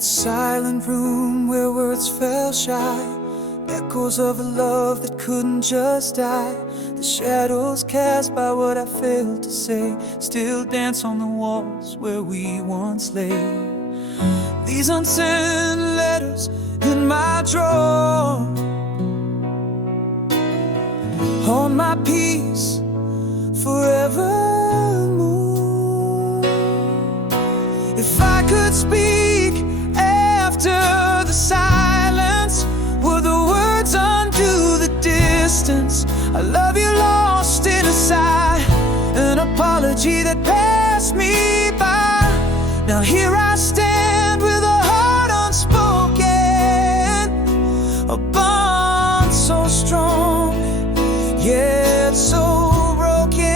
that silent room where words fell shy, echoes of a love that couldn't just die. The shadows cast by what I failed to say still dance on the walls where we once lay. These unsent letters in my drawer, hold my peace forevermore. If I could speak after the silence, would the words undo the distance? I love you lost in a sigh, an apology that passed me by. Now here I stand with a heart unspoken, a bond so strong, yet so broken.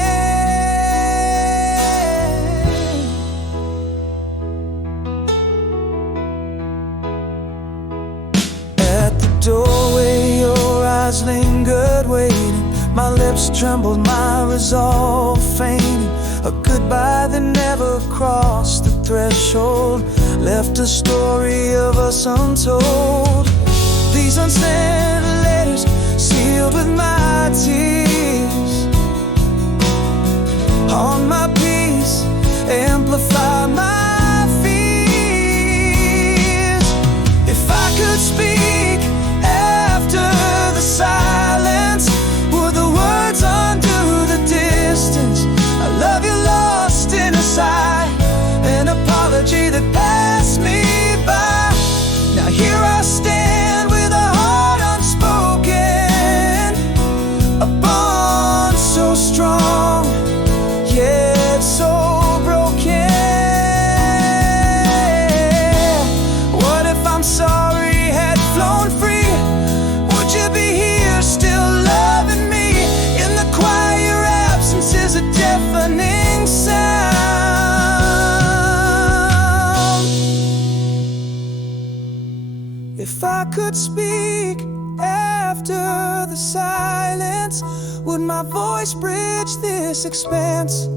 At the doorway your eyes lingered waiting, my lips trembled, my resolve fainting. A goodbye that never crossed the threshold left a story of us untold. These unsent letters sealed with my tears, on my peace, amplify my fears. If I could speak after the silence, would the words undo the distance? I love you lost in a sigh, an apology that passed me by. Now here I stand with a heart unspoken, a bond so strong, yet so broken. What if I'm sorry had flown free? Would you be here still loving me? In the quiet your absence is a deafening sound. If I could speak after the silence, would my voice bridge this expanse?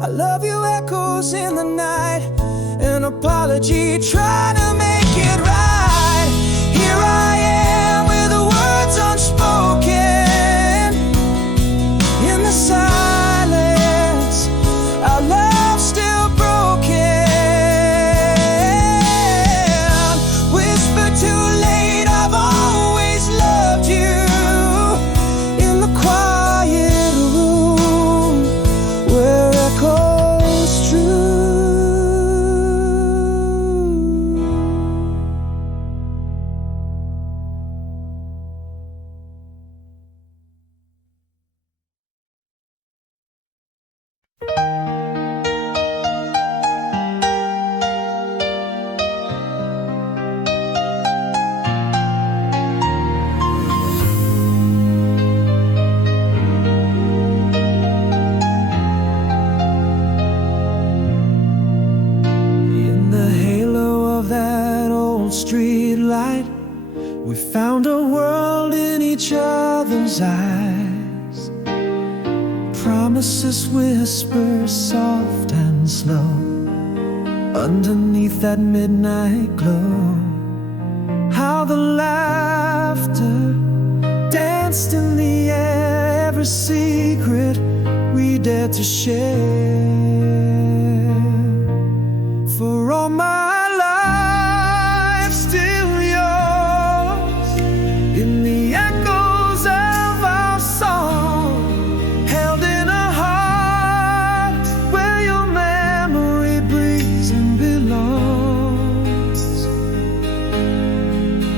I love you echoes in the night, an apology trying to make it right. Here I am with the words unspoken, in the silence, our love still broken. Whisper too late, I've always loved you, in the quiet room where echoes true. In the halo of that old street light, we found a world in each other's eyes. Promises whisper soft and slow underneath that midnight glow. How the laughter danced in the air, every secret we dared to share. For all my life still yours, in the echoes of our song, held in a heart where your memory breathes and belongs.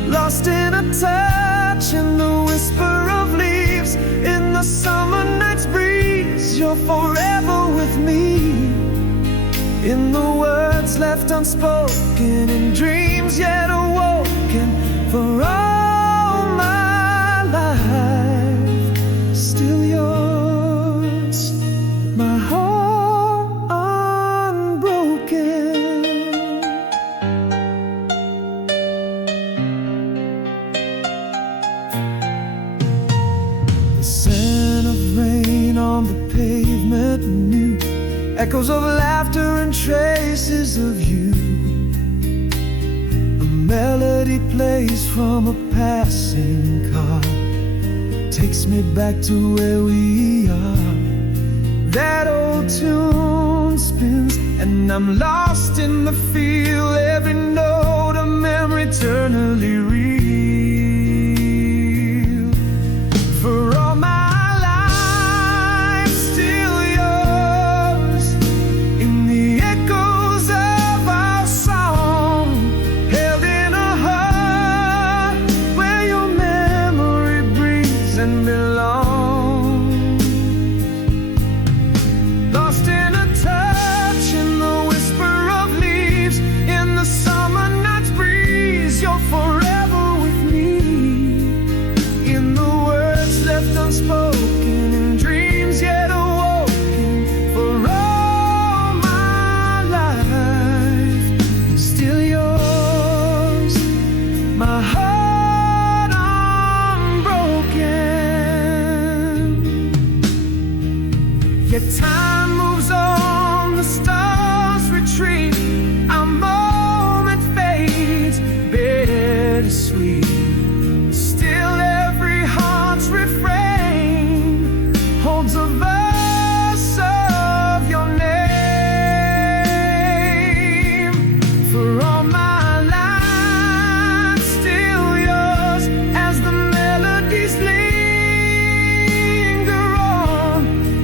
Lost in a touch, in the whisper of leaves, in the summer night's breeze, you're forever with me. In the words left unspoken, in dreams yet awoken, for all my life still yours, my heart unbroken. The scent of rain on the pavement new, echoes of laughter and traces of you. A melody plays from a passing car, takes me back to where we are. That old tune spins and I'm lost in the feel. Every note a memory eternally real. For all my life still yours, in the echoes of our song, held in a heart where your memory breathes and belongs. Lost in a touch, in the whisper of leaves, in the summer night's breeze, you're forever with me. In the words left unspoken, in dreams yet awoken, for all my life still yours, my heart unbroken. Yet time moves on, the stars retreat, our moment fades bittersweet. Still every heart's refrain holds a verse of your name. For all my life still yours, as the melodies linger on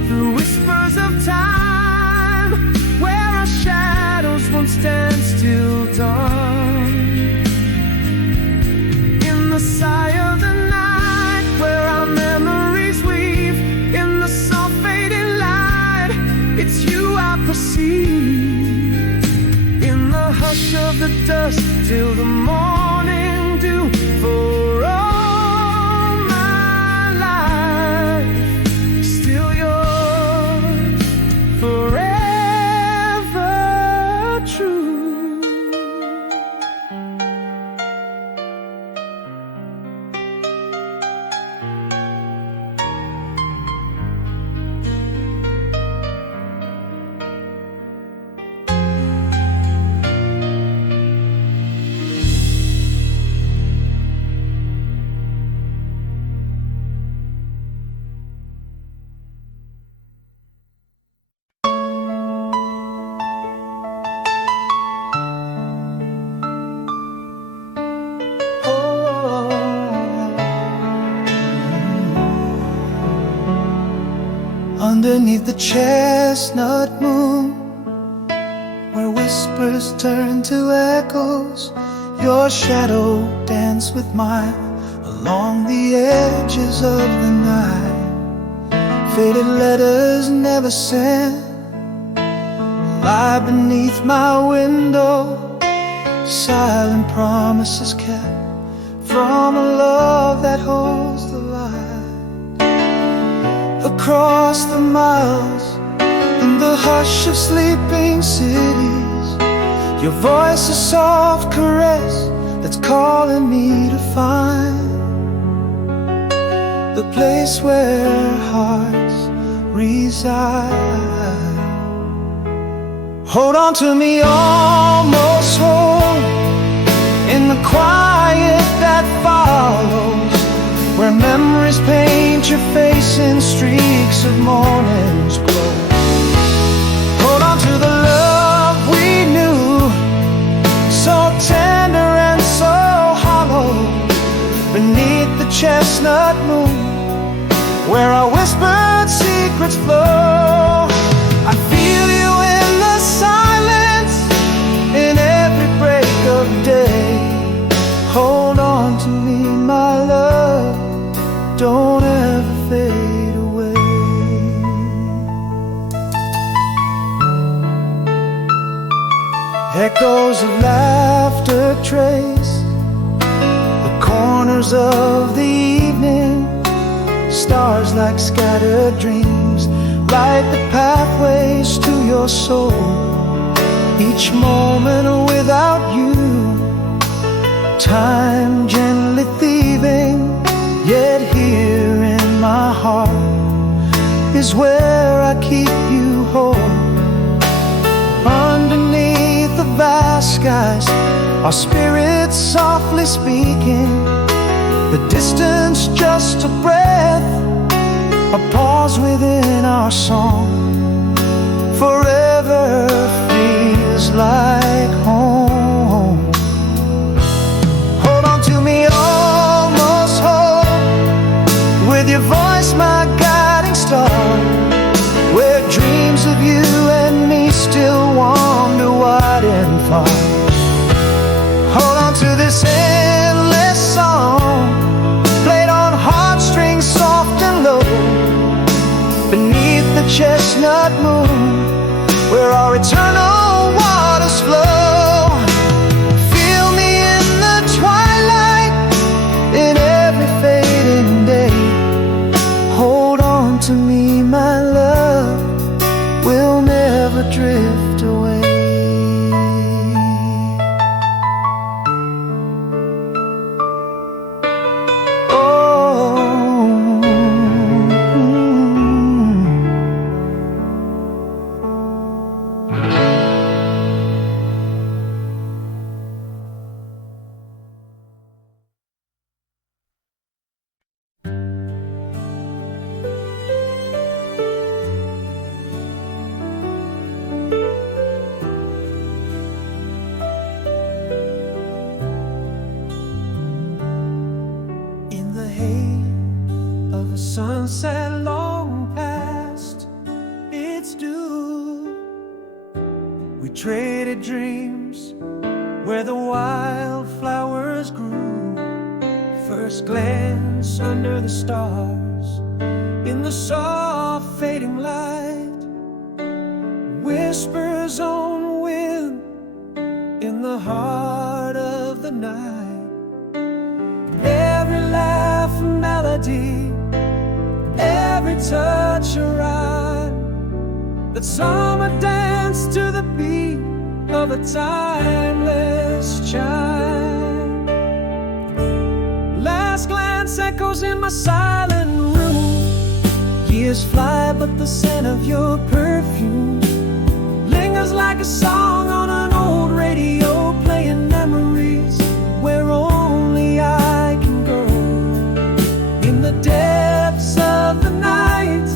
through whispers of time, where our shadows won't stand still dawn. In the sigh of the night, where our memories weave, in the soft fading light, it's you I perceive. In the hush of the dusk till the morning dew, for all my life still yours, forever true. Underneath the chestnut moon, where whispers turn to echoes, your shadow danced with mine along the edges of the night. Faded letters never sent lie beneath my window, silent promises kept from a love that holds the light. Across the miles, in the hush of sleeping cities, your voice a soft caress that's calling me to find the place where hearts reside. Hold on to me, almost home, in the quiet that follows, where memories paint your face in streaks of morning's glow. Hold on to the love we knew, so tender and so hollow, beneath the chestnut moon, where our whispered secrets flow. I feel you in the silence, in every break of day. Hold on to me, my love, don't ever fade away. Echoes of laughter trace the corners of the evening. Stars like scattered dreams light the pathways to your soul. Each moment without you, time gently thieving, yet here in my heart is where I keep you whole. Underneath the vast skies, our spirits softly speaking, the distance just a breath, a pause within our song. Forever feels like home. Hold on to me, almost home, with your voice my guiding star, where dreams of you and me still wander wide and far. Hold on to this endless song, played on heartstrings soft and low, beneath the chestnut moon, where our eternal waters flow. Feel me in the twilight, in every fading day. Hold on to me, my love, we'll never drift away. Sunset long past its due, we traded dreams where the wildflowers grew. First glance under the stars, in the soft fading light, whispers on wind in the heart of the night. Every laugh a melody, every touch a rhyme, that summer dance to the beat of a timeless chime. Last glance echoes in my silent room. Years fly, but the scent of your perfume lingers like a song on an old radio, playing memories where only I can go. In the depths of the night,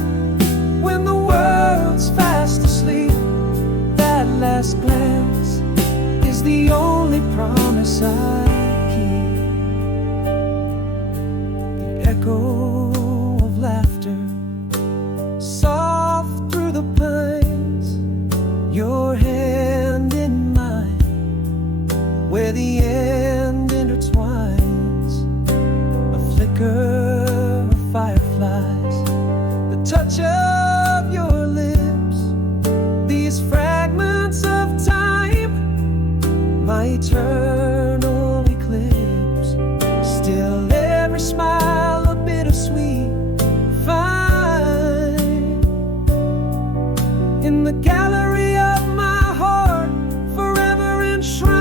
when the world's fast asleep, that last glance is the only promise I keep. The echo of laughter, soft through the pines, your hand in mine, where the end intertwines. A flicker of fireflies, the touch of your lips, these fragments of time, my eternal eclipse. Still every smile a bittersweet, fine, in the gallery of my heart, forever enshrined.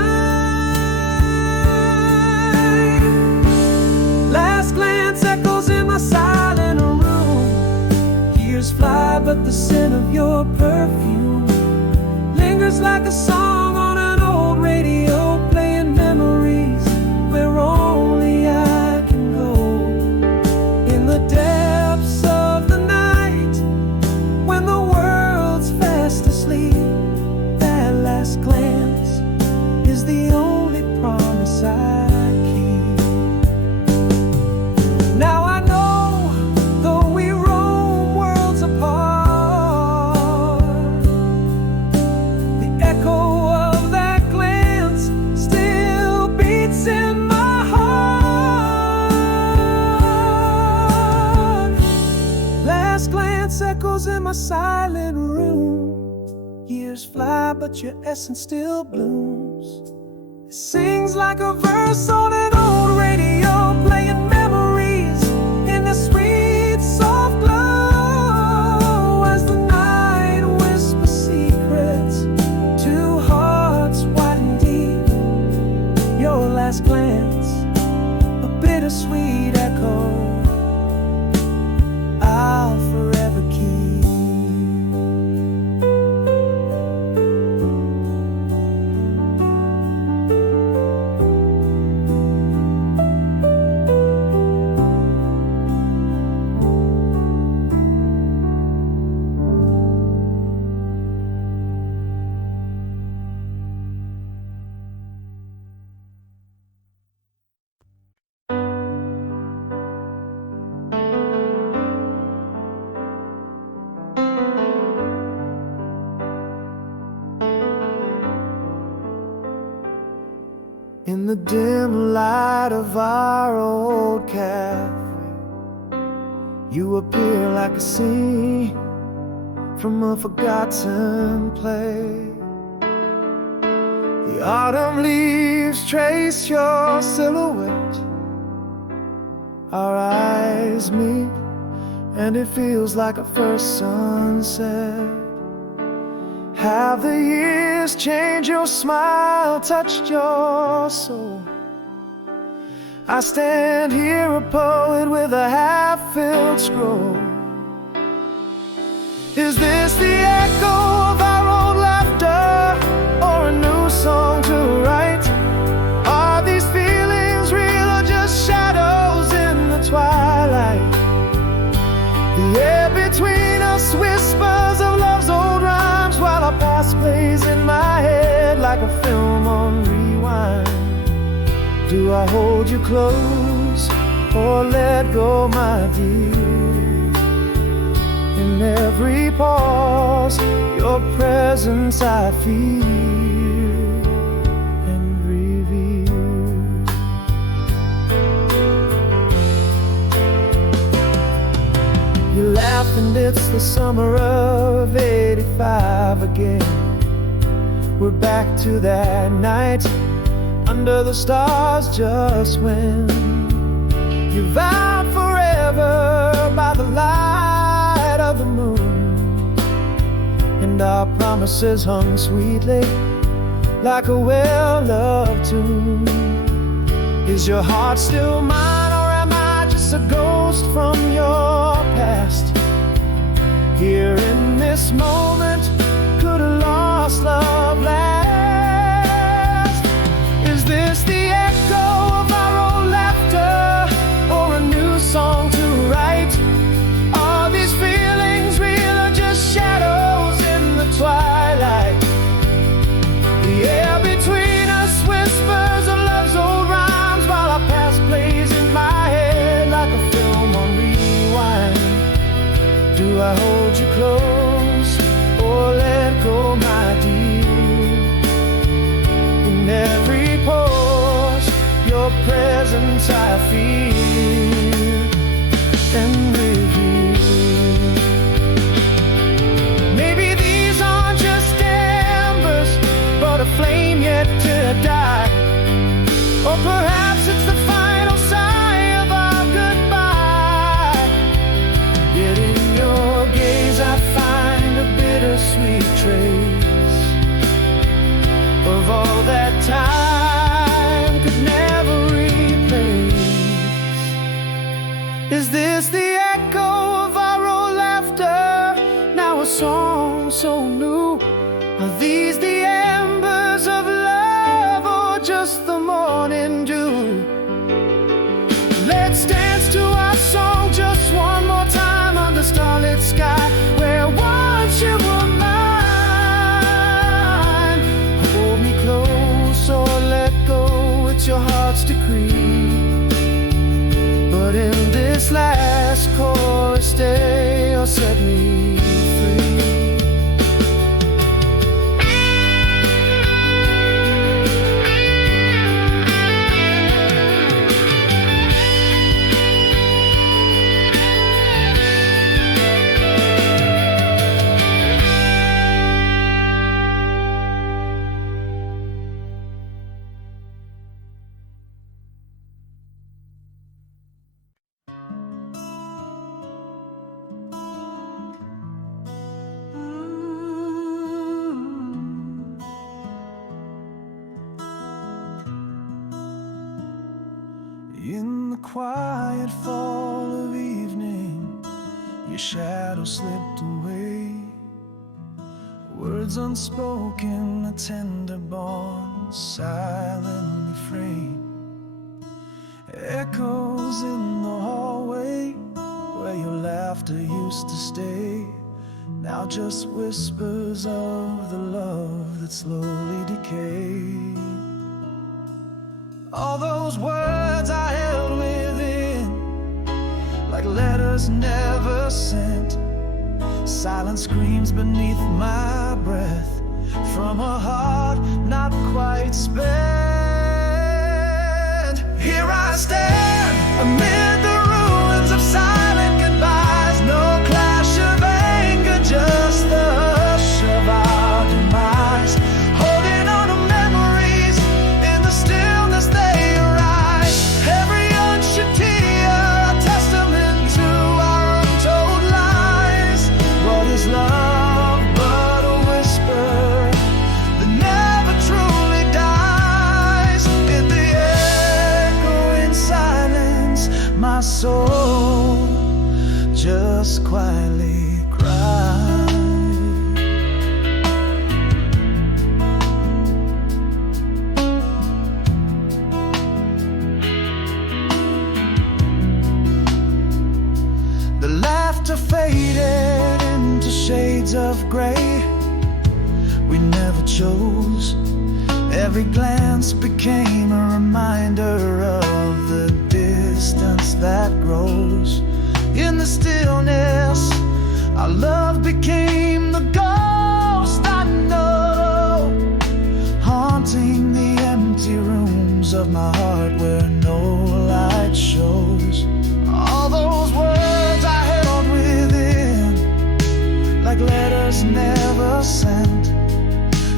Last glance echoes in my silent room. Years fly, but the scent of your perfume lingers like a song on an old radio, playing memories where only I can go. In the depths of the night, when the world's fast asleep, that last glance is the only promise I keep. Now I know, though we roam worlds apart, the echo of that glance still beats in my heart. Last glance echoes in my silent room. Years fly, but your essence still blooms. It sings like a verse on an old radio, playing memories in the sweet, soft glow, as the night whispers secrets to hearts wide and deep. Your last glance, a bittersweet echo, I'll forever keep. In the dim light of our old cafe, you appear like a scene from a forgotten play. The autumn leaves trace your silhouette. Our eyes meet, and it feels like a first sunset. Have the years changed your smile, touched your soul? I stand here a poet with a half-filled scroll. Is this the echo of our old laughter, or a new song to write? Are these feelings real or just shadows in the twilight? The air between us whispers of love's old rhymes, while our past plays in my head like a film on rewind. Do I hold you close or let go, my dear? In every pause, your presence I feel and reveal. You laugh and it's the summer of '85 again. We're back to that night under the stars just when you vowed forever by the light of the moon, and our promises hung sweetly like a well-loved tune. Is your heart still mine, or am I just a ghost from your past? Here in this moment, could a lost love last? Is this the echo of our old laughter, or a new song to write? Are these feelings real or just shadows in the twilight? The air between us whispers of love's old rhymes, while our past plays in my head like a film on rewind. Do I hold you close or let go, my dear? In every pause, your presence I feel and reveal. Maybe these aren't just embers, but a flame yet to die. Or perhaps it's the final sigh of our goodbye. Yet in your gaze I find a bittersweet trace of all that time could never replace. Is this the echo of our old laughter, now a song so new? Are these the embers of love, or just the morning dew? Let's dance to our song just one more time under starlit sky, where once you were mine. Hold me close or let go, it's your heart's decree. But in this last chorus, stay or set me free. In the quiet fall of evening, your shadow slipped away. Words unspoken, a tender bond silently frayed. Echoes in the hallway where your laughter used to stay, now just whispers of the love that slowly decayed. All those words I held within, like letters never sent, silent screams beneath my breath, from a heart not quite spent. amid the ruins of silent goodbyes. No clash of anger, just the hush of our demise. Holding on to memories, in the stillness they arise. Every unshed tear, a testament to our untold lies. What is love but a whisper that never truly dies? In the echoing silence, my soul just quietly cries. The laughter faded into shades of gray we never chose. Every glance became a reminder of the distance that grows. In the stillness, our love became the ghost I know, haunting the empty rooms of my heart where no light shows. All those words I held within, like letters never sent,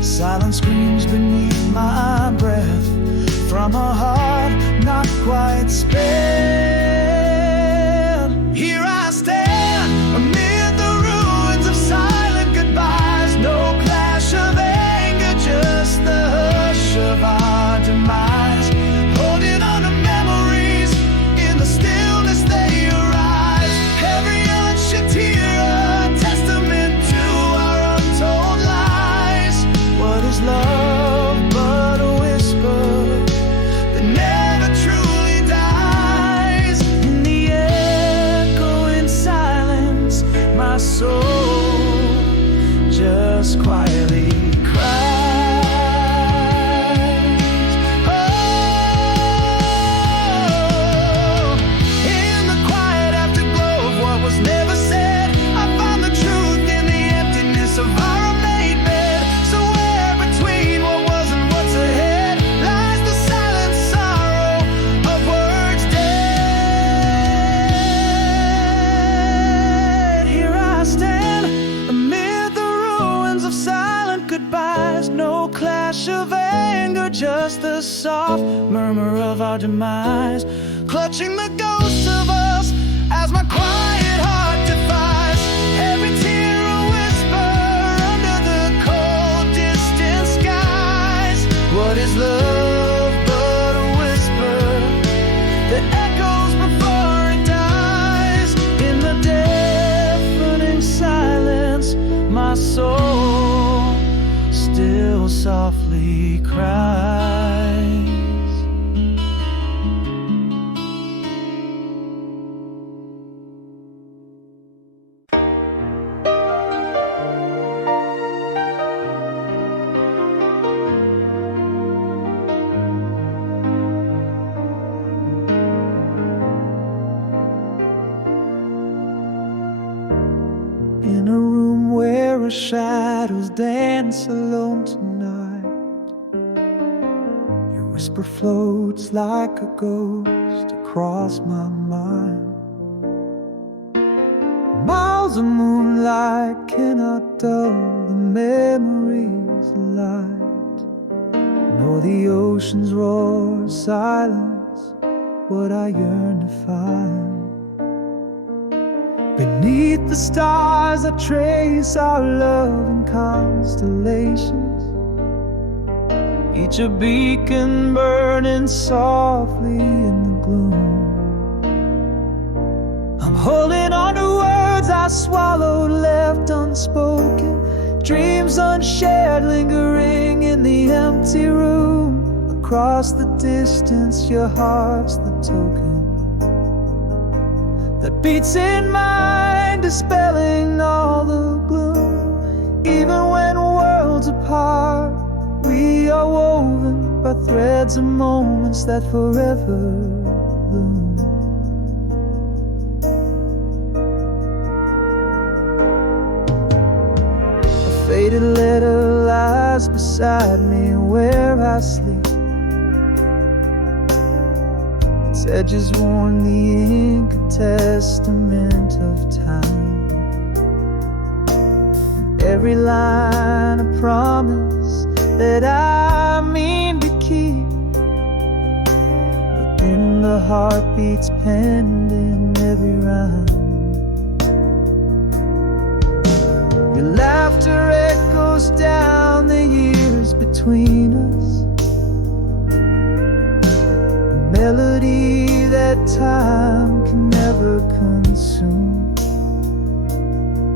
silent screams beneath my breath, from a heart not quite spent. Here I stand amid the ruins of silent goodbyes. No clash of anger, just the hush of our demise. Holding on to memories, in the stillness they arise. Every unshed tear, a testament to our untold lies. What is love but a whisper that never truly dies? In the echoing silence, my soul just quietly cries. Oh, in the quiet afterglow of what was never said, I found the truth in the emptiness of our unmade bed. Somewhere between what was and what's ahead lies the silent sorrow of words dead. Here I stand amid the ruins of silent goodbyes. No clash of anger, just the soft murmur of our demise. Clutching the ghosts of us as my quiet heart defies. Every tear a whisper under the cold distant skies. What is love but a whisper that echoes before it dies? In the deafening silence, my soul still softly cries. In a room where our shadows dance alone tonight, your whisper floats like a ghost across my mind. Miles of moonlight cannot dull the memories of light, nor the ocean's roar silence what I yearn to find. Beneath the stars I trace our love in constellations, each a beacon burning softly in the gloom. I'm holding on to words I swallowed, left unspoken, dreams unshared lingering in the empty room. Across the distance, your heart's the token that beats in mine, dispelling all the gloom. Even when worlds apart, we are woven by threads of moments that forever bloom. A faded letter lies beside me where I sleep. its edges worn the ink, a testament of time. And every line a promise that I mean to keep, within the heartbeats penned in every rhyme. Your laughter echoes down the years between us, a melody that time can never consume.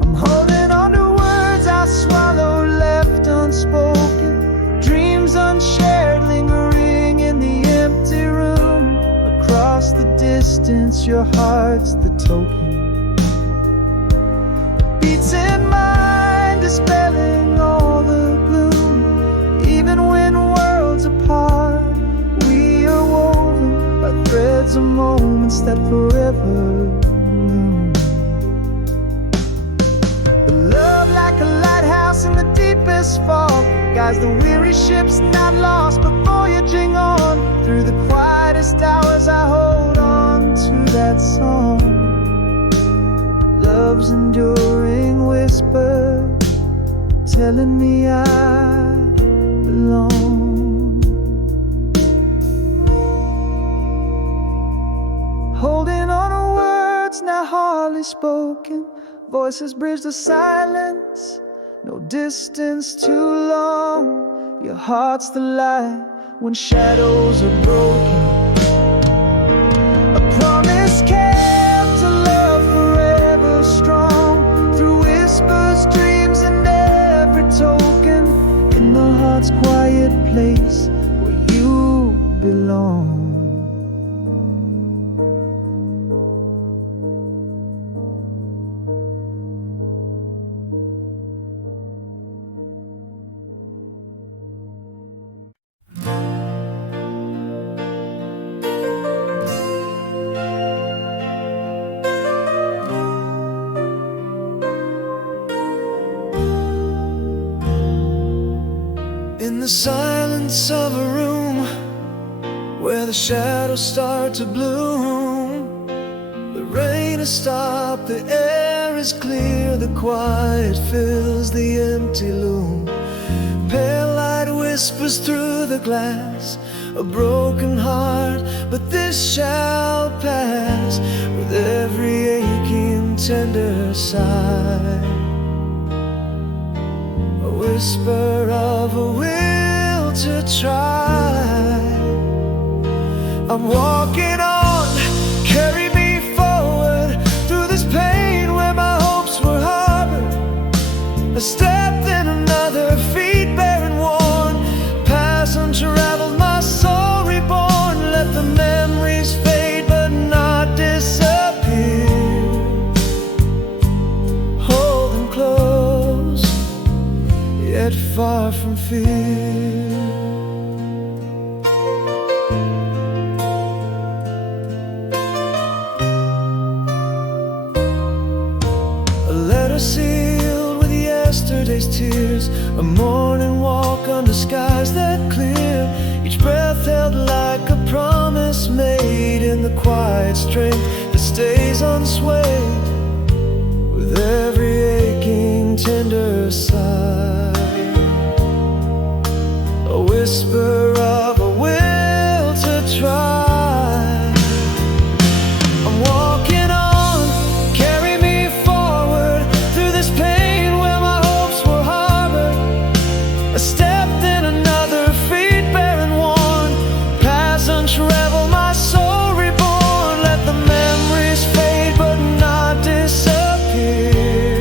I'm holding on to words I swallowed, left unspoken, dreams unshared lingering in the empty room. Across the distance, your heart's the token, beats in mind, dispelling all the gloom. Even when worlds apart, we are woven by threads of moments that forever loom. But love, like a lighthouse in the deepest fog, guides the weary ships not lost but voyaging on. Through the quietest hours I hold on to that song, love's enduring whisper, telling me I belong. Holding on to words now hardly spoken, voices bridge the silence, no distance too long. Your heart's the light when shadows are broken, a promise kept, a love forever strong. Through whispers, dreams, and every token, in the heart's quiet place where you belong. In the silence of a room where the shadows start to bloom, the rain has stopped, the air is clear, the quiet fills the empty loom. Pale light whispers through the glass, a broken heart, but this shall pass. With every aching tender sigh, a whisper of a will to try. I'm walking on, carry me forward through this pain where my hopes were harbored. I stepped in another, feet bare and worn, past untraveled, my soul reborn. Let the memories fade but not disappear. Hold them close, yet far from fear. Sealed with yesterday's tears, a morning walk under skies that clear. Each breath held like a promise made in the quiet strength that stays unswayed. With every aching tender sigh, a whisper of a will to try. Disappear.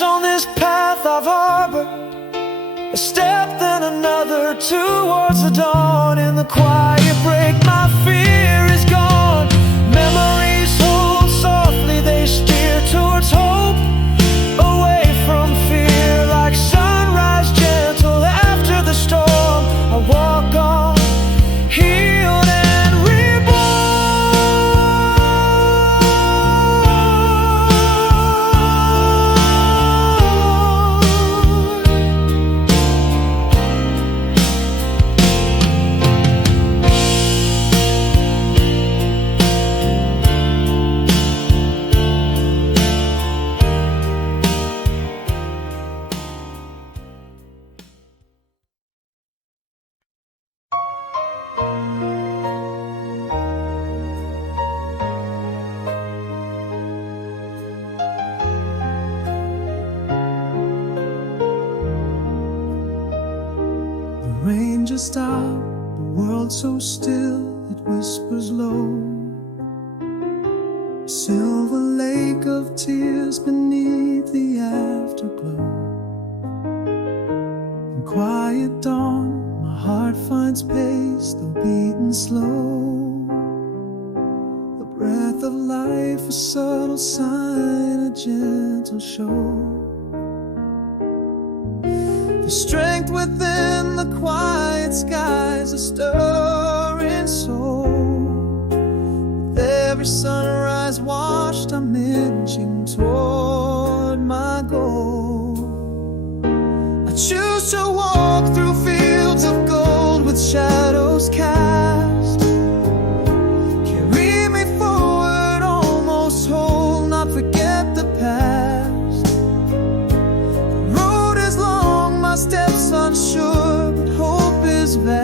steps on this path I've harbored, a step then another towards the dawn. In the quiet break my fear is gone. Memories hold softly, they steer towards hope, away from fear. Like sunrise gentle after the storm, I walk on, healed and rain just stopped, the world so still, it whispers low. A silver lake of tears beneath the afterglow. In quiet dawn, my heart finds pace, though beating slow. The breath of life, a subtle sign, a gentle show. The strength within the quiet skies, a stirring soul. With every sunrise washed, I'm inching toward my goal. I choose to walk through fields of gold with shadows cast. Carry me forward, almost whole, not forget the past. My steps unsure, but hope is vast.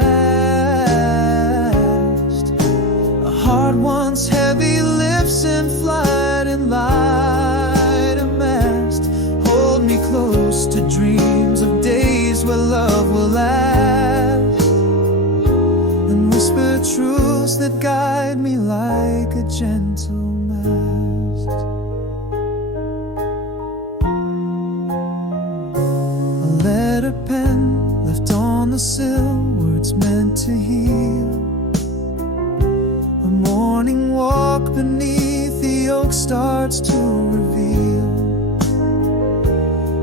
A heart once heavy lifts in flight, and light a mast. Hold me close to dreams of days where love will last, and whisper truths that guide me like a gentle mast. Letter pen left on the sill, words meant to heal. A morning walk beneath the oak starts to reveal.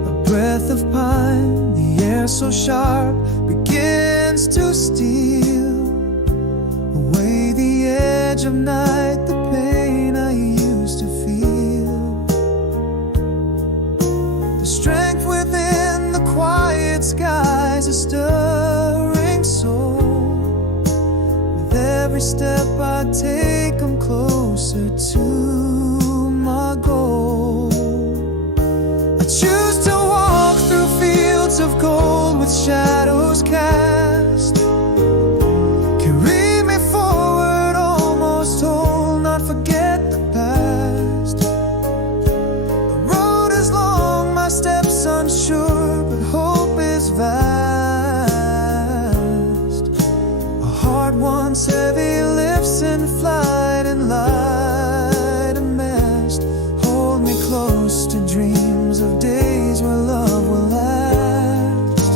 A breath of pine, the air so sharp, begins to steal away the edge of night, the pain I used to feel. The strength within the quiet skies, a stirring soul. With every step I take, I'm closer to my goal. I choose to walk through fields of gold with shadows cast. Carry me forward, almost whole, not forget the past. The road is long, my steps unsure, but hope is vast. A heart once heavy lifts in flight, and light a mast. Hold me close to dreams of days where love will last,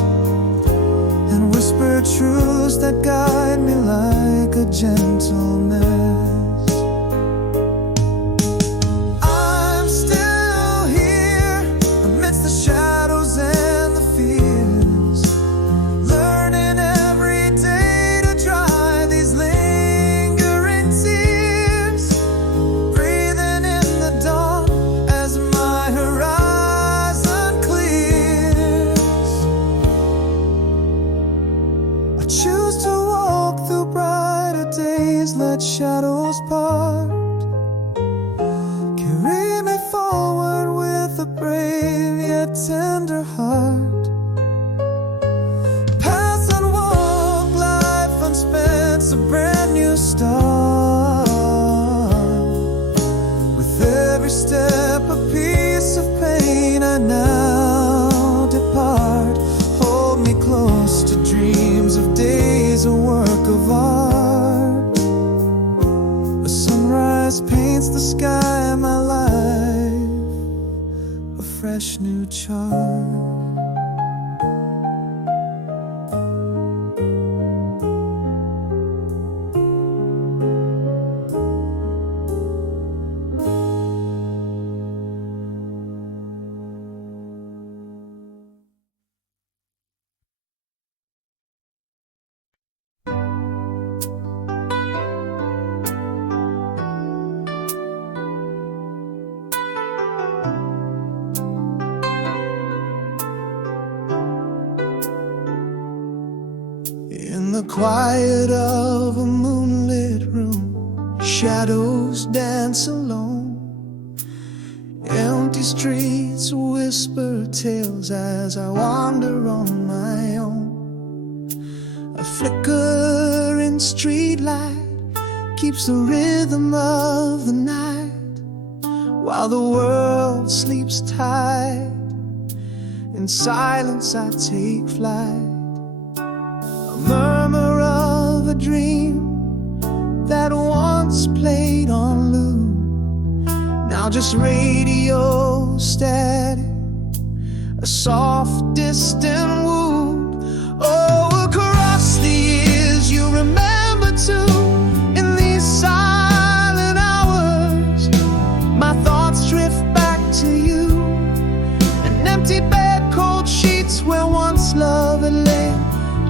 and whisper truths that guide me like a gentle mast. I'm still here amidst the shadows and the fears, learning every day to dry these lingering tears. Breathing in the dawn as my horizon clears. I choose to walk through brighter days, let shadows part. Carry me forward with a brave yet tender heart. Pass and walk, life unspent, a brand new start. With every step a piece of pain, I now depart. Hold me close to dreams of days, a work of art. A sunrise paints the sky, my life a fresh fresh new charm. In the quiet of a moonlit room, shadows dance alone. Empty streets whisper tales as I wander on my own. A flickering streetlight keeps the rhythm of the night, while the world sleeps tight. In silence I take flight. Murmur of a dream that once played on loop, now just radio static, a soft distant whoop. Oh, across the years you remember too. In these silent hours my thoughts drift back to you. An empty bed, cold sheets where once love had lain.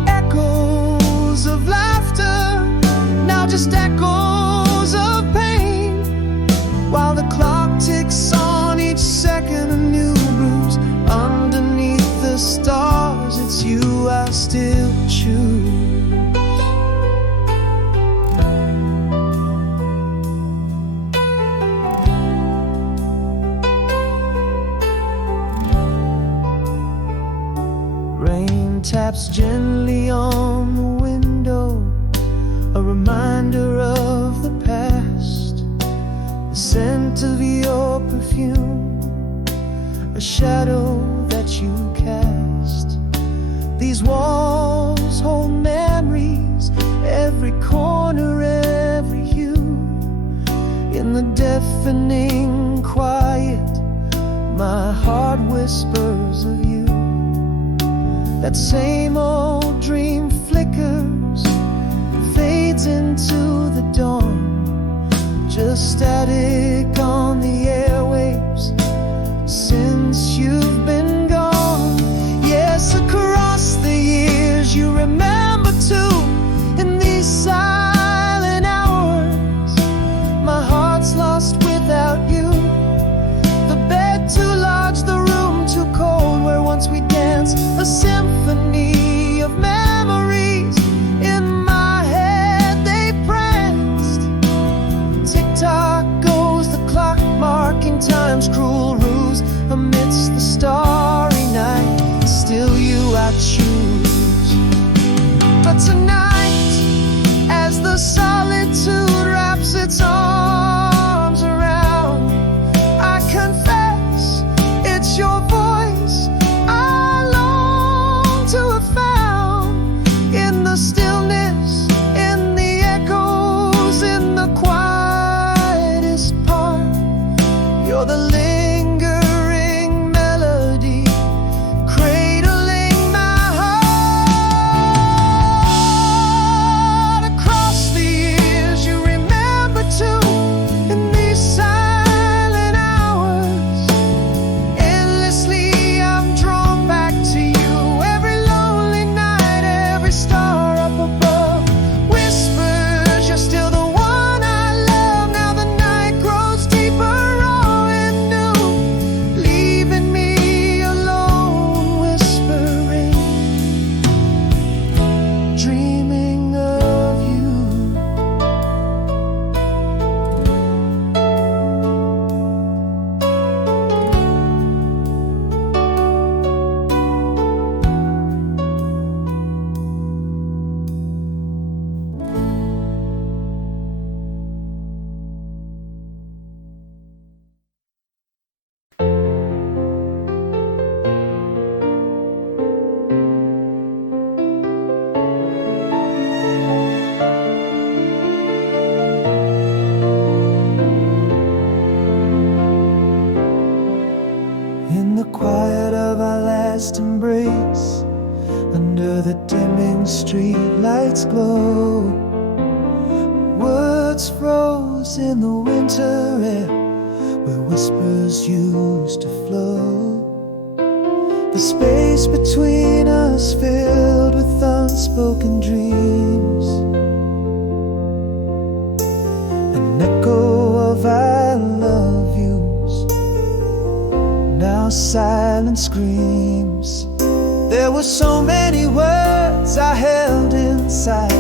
Echoes of laughter, now just echoes of pain, while the clock ticks on each second a new bruise. Underneath the stars, it's you I still choose. Rain taps gently on the window, a reminder of the past. The scent of your perfume, a shadow that you cast. These walls hold memories, every corner, every hue. In the deafening quiet, my heart whispers of you. That same old dream flickers, fades into the dawn, just static on the airwaves since you've been gone. Yes, across the years you remember too. In these silent hours my heart's lost without you. The bed too large, the room too cold, where once we danced a symphony of memories. In my head they pranced. Tick-tock goes the clock, marking time's cruel ruse. Amidst the starry night, still you I choose. But tonight, as the solitude wraps its arms around, I confess it's your voice I long to have found. In the stillness, in the echoes, in the quietest part, you're the lingering melody, cradling my heart. prized embrace under the dimming street lights glow. Words froze in the winter air where whispers used to flow. The space between us filled with unspoken dreams, an echo of I love yous, now silent screams. There were so many words I held inside,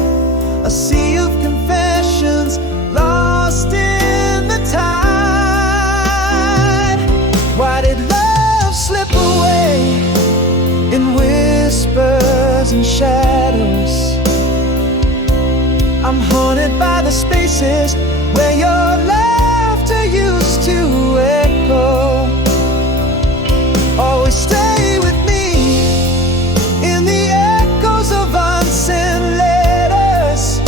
a sea of confessions lost in the tide. Why did love slip away in whispers and shadows? I'm haunted by the spaces where your laughter used to echo. Always stay with me in the echoes of unsent letters,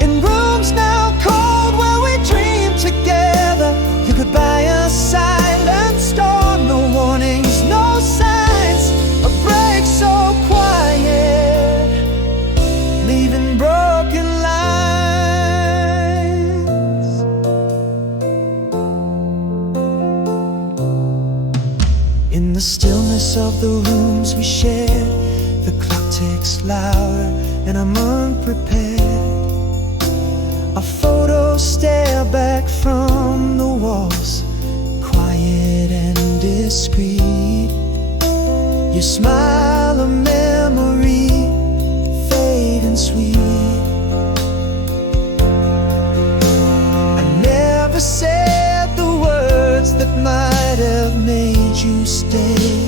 in rooms now cold where we dream together. You could buy a silent storm, no warnings, no signs, a break so quiet, leaving broken lines. In the stillness of the rooms we share, the clock ticks louder and I'm unprepared. Our photos stare back from the walls, quiet and discreet. Your smile a memory, fading sweet. I never said the words that might have made you stay,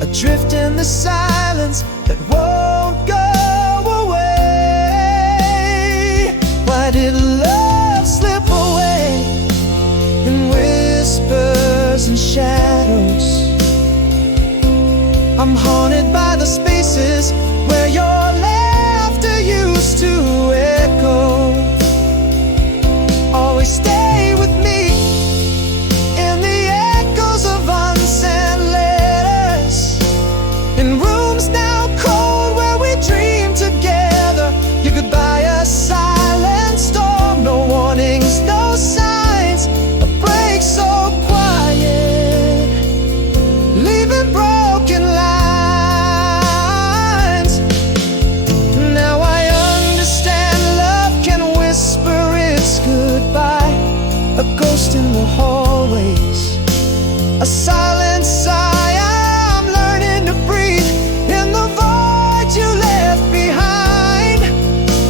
adrift in the silence that won't go away. Why did love slip away in whispers and shadows? I'm haunted by the spaces where your laughter used to echo. Always stay with me in the echoes of unsent letters, in rooms now cold where we dream together. You could buy a silent storm, no warnings, no signs, a break so quiet, leaving broken lines. Now I understand love can whisper its goodbye, a ghost in the hallways, a silent sigh. I'm learning to breathe in the void you left behind,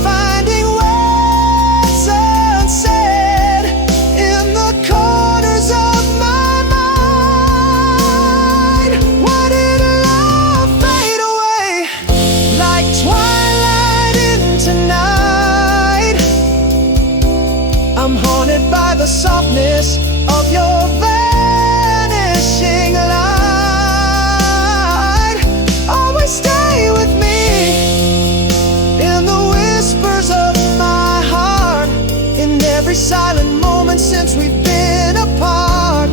finding words unsaid in the corners of my mind. Why did love fade away like twilight into night? I'm haunted by the softness of your vanishing light. Always stay with me in the whispers of my heart, in every silent moment since we've been apart.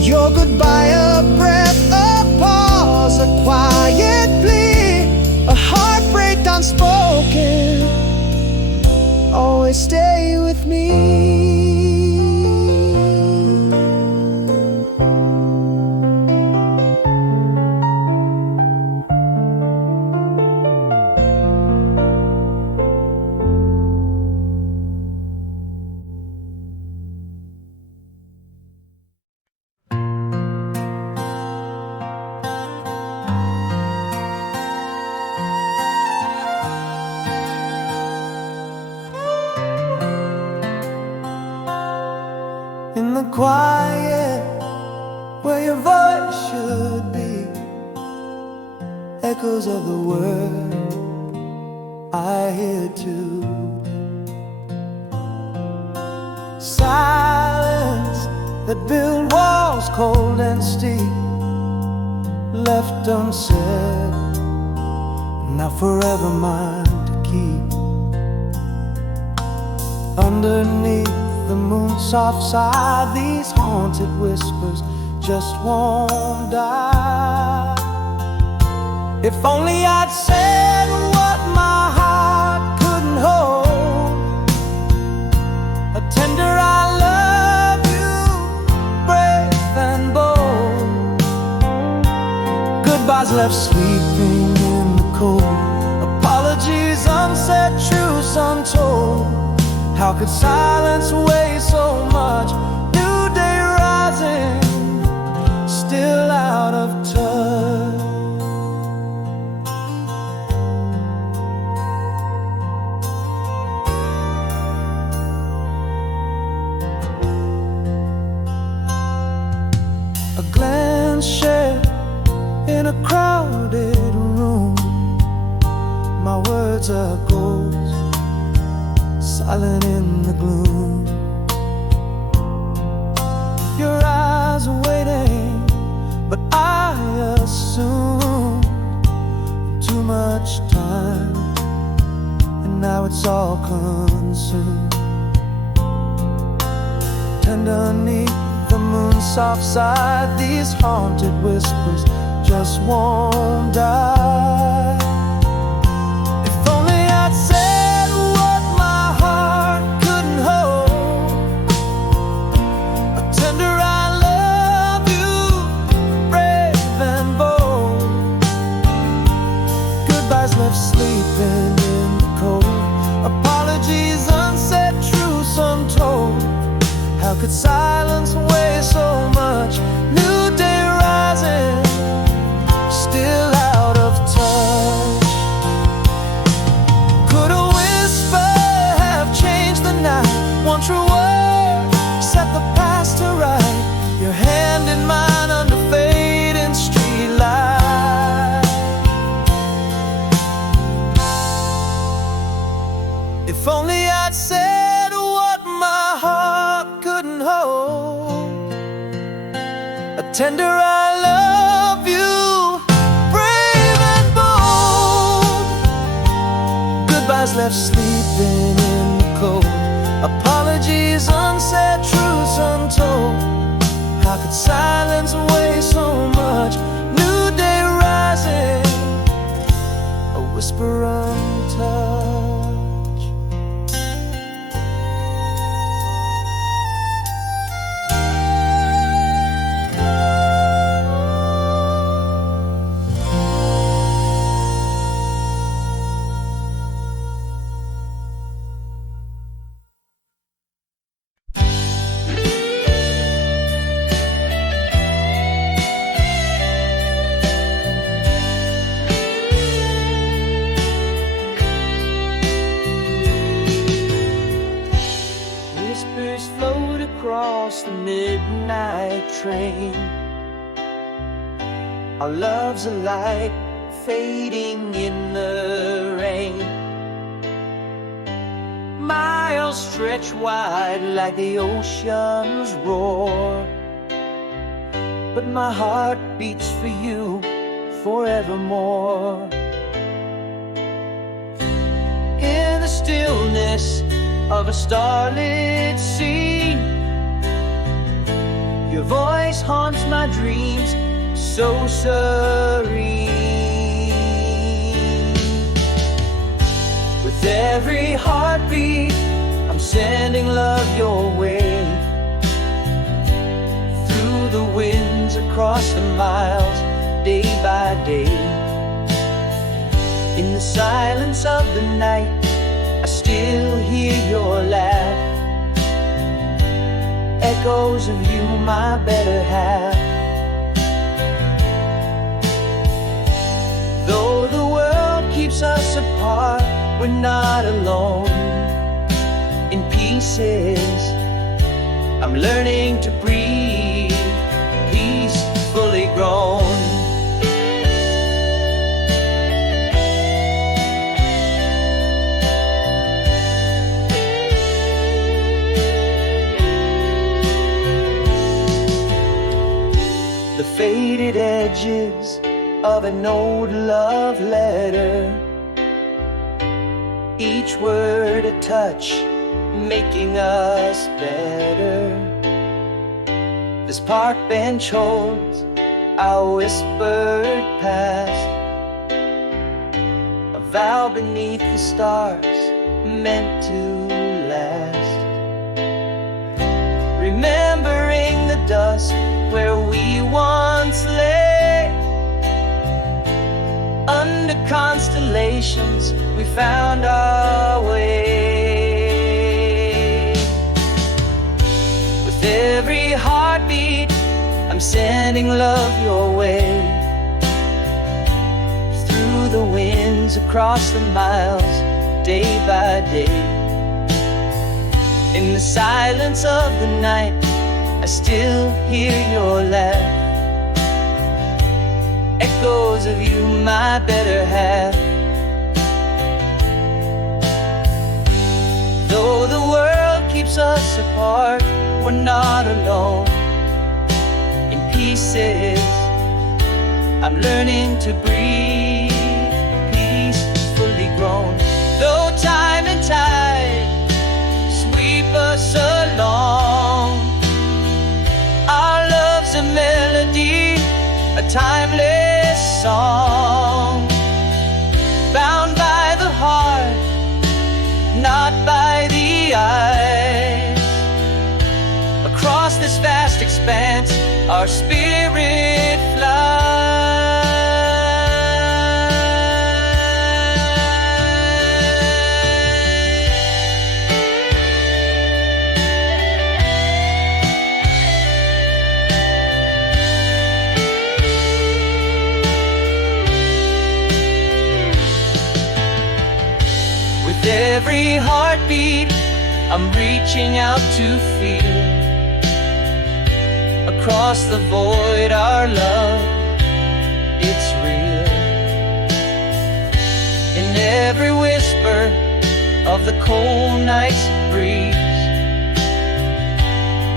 Your goodbye, a breath, a pause, a quiet plea, a heartbreak unspoken. Always stay with me. In the quiet where your voice should be, echoes of the word I hear too. Silence that build walls cold and steep, left unsaid, now forever mine to keep. Underneath the moon's soft side, these haunted whispers just won't die. If only I'd said what my heart couldn't hold, a tender I love you, brave and bold. Goodbyes left sleeping in the cold, apologies unsaid, truths untold. How could silence weigh so much? New day rising, still out of touch. A glance shared in a crowded room, my words are ghosts, silent in the gloom. Your eyes are waiting, but I assumed too much time, and now it's all consumed. Underneath the moon's soft side, these haunted whispers just won't die. If only I'd said what my heart couldn't hold, a tender I love you, brave and bold. Goodbyes left sleeping in the cold, apologies unsaid, truths untold. How could silence weigh so much? New day rising, still out of touch. Could a whisper have changed the night? One true word set the past to right. Your hand in mine under fading streetlight. If only I'd said what my heart couldn't hold, a tender I love you, brave and bold. Goodbyes left sleeping in the cold, apologies unsaid, truths untold. How could silence weigh so much? New day rising, a whisper untouched. Across the midnight train, our love's a light fading in the rain. Miles stretch wide like the ocean's roar, but my heart beats for you forevermore. In the stillness of a starlit scene, your voice haunts my dreams, so serene. With every heartbeat, I'm sending love your way. Through the winds, across the miles, day by day. In the silence of the night, I still hear your laugh, echoes of you, my better half. Though the world keeps us apart, we're not alone. In pieces, I'm learning to breathe, peace fully grown. The faded edges of an old love letter, each word a touch, making us better. The as park bench holds our whispered past, a vow beneath the stars meant to last. Remembering the dust where we once lay, under constellations we found our way. With every heartbeat I'm sending love your way, through the winds, across the miles, day by day. In the silence of the night, I still hear your laugh, echoes of you, my better half. Though the world keeps us apart, we're not alone. In pieces, I'm learning to breathe, peacefully grown. Though time and tide sweep us along, our love's a melody, a timeless song, bound by the heart, not by the eyes. Across this vast expanse, our spirit flies. With every heartbeat, I'm reaching out to feel, across the void, our love, it's real. In every whisper of the cold night's breeze,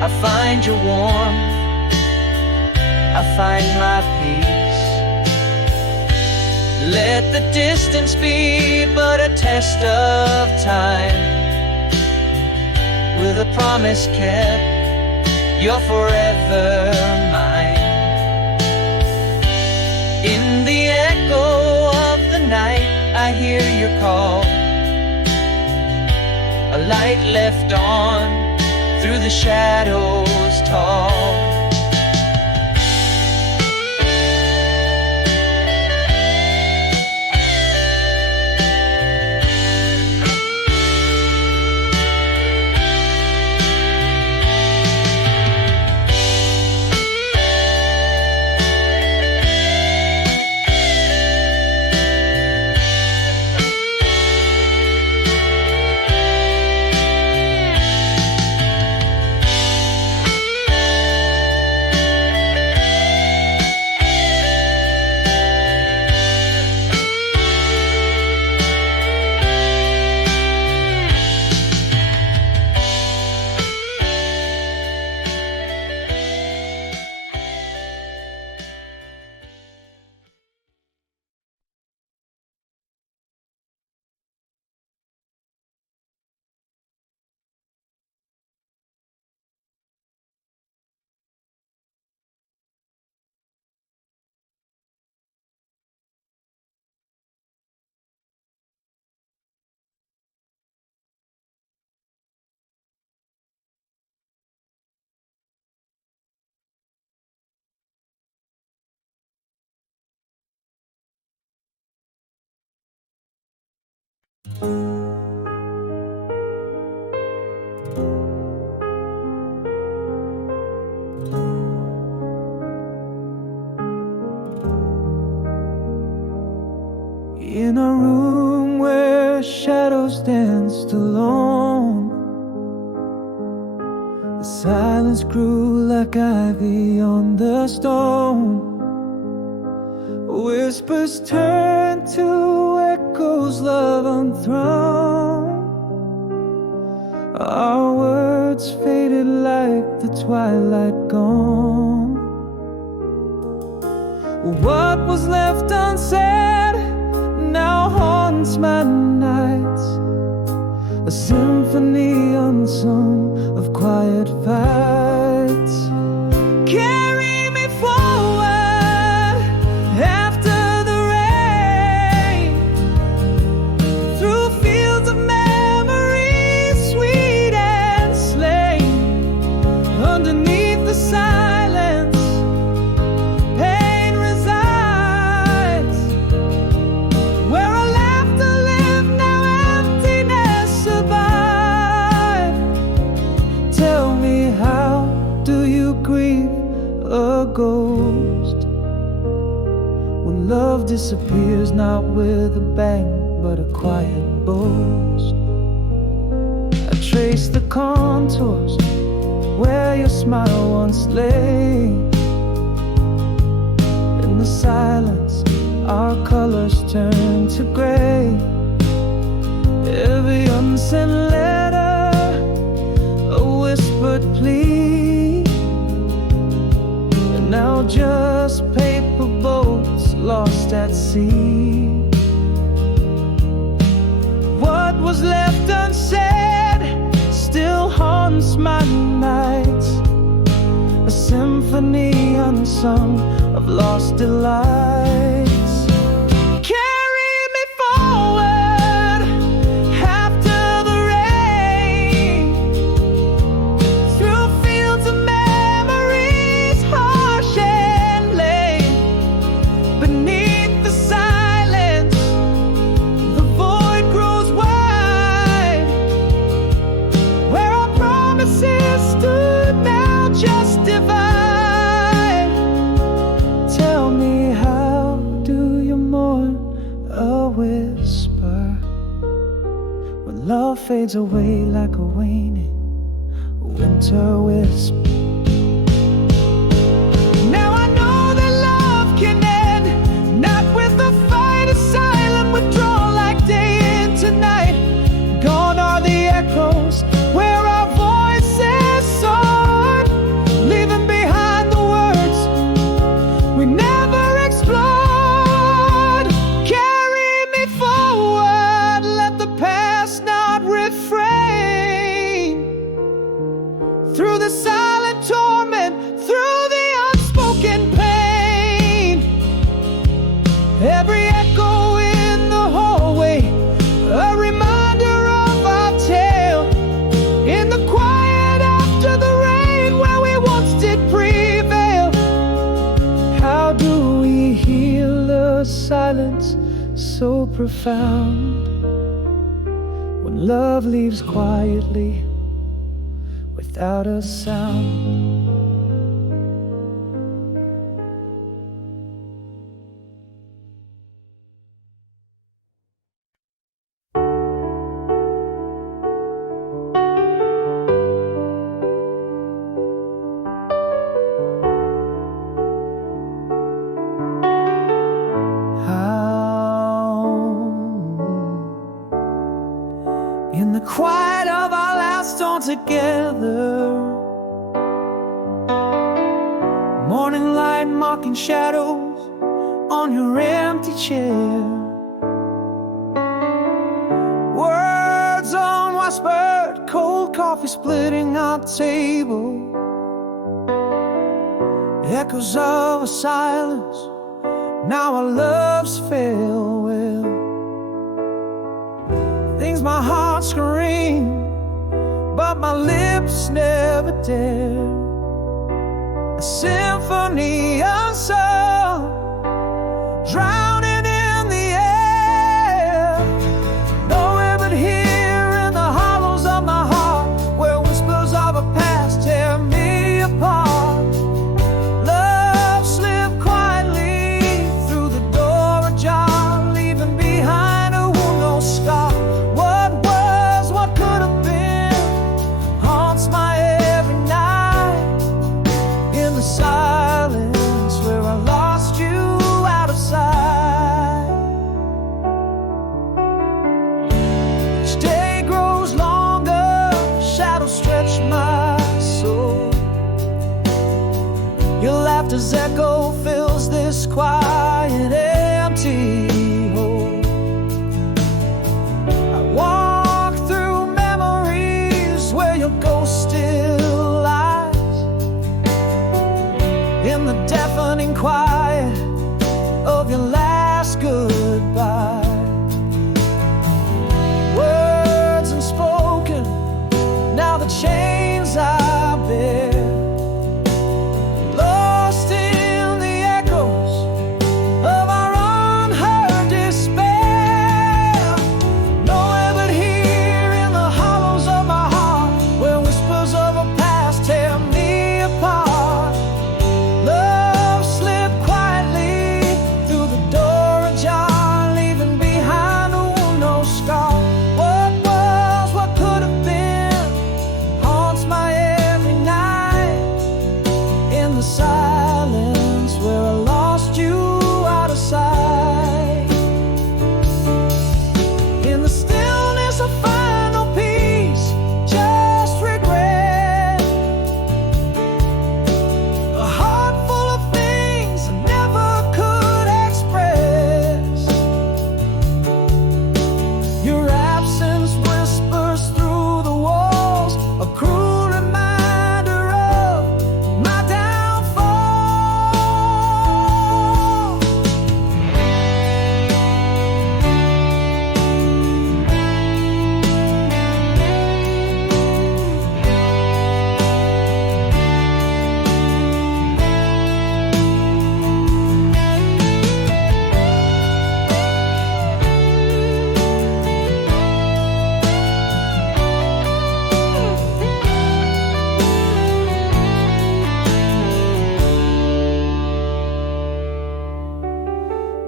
I find your warmth, I find my peace. Let the distance be but a test of time, with a promise kept, you're forever mine. In the echo of the night, I hear your call, a light left on through the shadows tall. In a room where shadows danced alone, the silence grew like ivy on the stone. Whispers turned to echoes, love unthrown. Our words faded like the twilight gone. What was left unsaid now haunts my nights, a symphony unsung of quiet fights. ghost. When love disappears, not with a bang, but a quiet boast. I trace the contours where your smile once lay. In the silence, our colors turn to gray. Every unsent letter, a whispered plea, and now just paper boats lost at sea. What was left unsaid still haunts my nights, a symphony unsung of lost delights. Carry me forward after the rain, through fields of memories harsh and lame. Beneath the silence, the void grows wide, where our promises stood now just divide. Tell me, how do you mourn a whisper when love fades away like a waning winter wisp? Now I know that love can end, not with a fight, a silent withdrawal like day into night. Gone are the echoes where our voices soared, leaving behind the words we never explored. Carry me forward, let the past not refrain. Through the silent torment, through the unspoken pain, every echo in the hallway, a reminder of our tale. In the quiet after the rain, where we once did prevail. How do we heal a silence so profound, when love leaves quietly without a sound? In the quiet of our last dawn together, morning light mocking shadows on your empty chair, words unwhispered, cold coffee splitting our table, echoes of a silence, now our love's farewell. Things my heart scream, but my lips never dare. A symphony unsung, drowning in the air. Nowhere but here in the hollows of my heart, where whispers of a past tear me apart. Love slipped quietly through the door ajar, leaving behind a wound, no scar. What was, what could have been, haunts my every night. In the silence where I lost you out of sight. Each day grows longer, shadows stretch my soul. Your laughter's echo fills this quiet, empty hole. I walk through memories where your ghost still lies, in the deafening quiet of your last goodbye. Words unspoken, now the chains I bear, lost in the echoes of our unheard despair. Nowhere but here in the hollows of my heart, where whispers of a past tear me apart. Love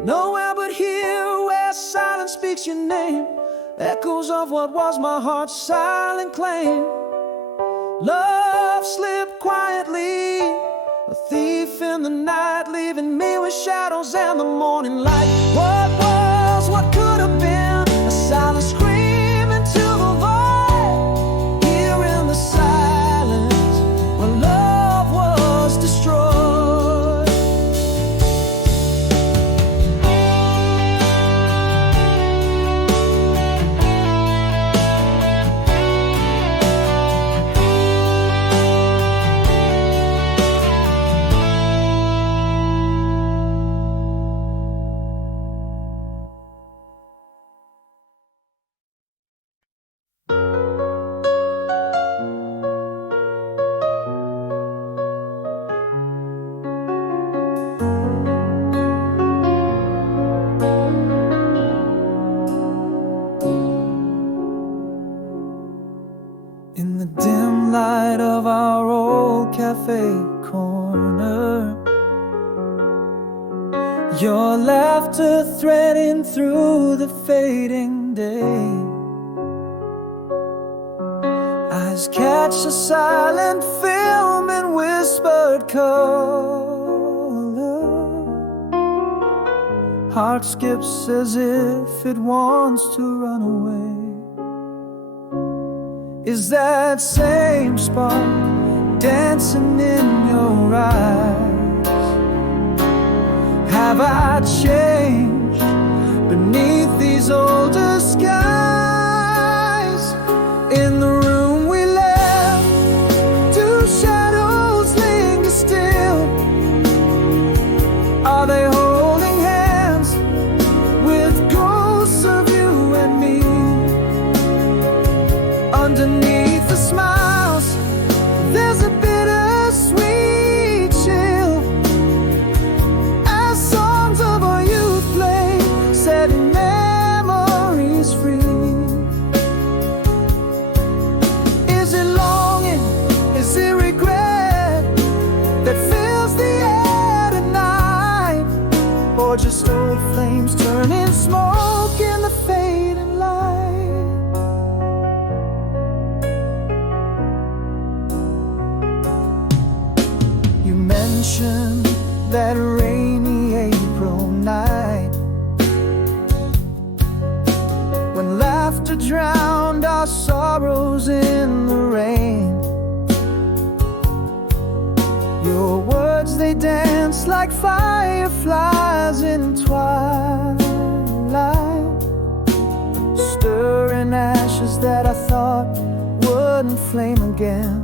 Nowhere but here where silence speaks your name, echoes of what was my heart's silent claim. Love slipped quietly, a thief in the night, leaving me with shadows and the morning light. What was, what could have been, a silent scream into the void. Here in the silence, where love was destroyed. In the dim light of our old cafe corner, your laughter threading through the fading day. Eyes catch a silent film in whispered color. Heart skips as if it wants to run away. Is that same spark dancing in your eyes? Have I changed beneath these older skies? In the room we left, do shadows linger still? Are they holding hands with ghosts of you and me? Underneath the smiles, there's a bittersweet chill, as songs of our youth play, setting memories free. Is it longing, is it regret that fills the air tonight? Or just old flames turning smoke in the fading light? You mentioned that rainy April night when laughter drowned our sorrows in the rain. Your words, they dance like fireflies in twilight, stirring ashes that I thought wouldn't flame again.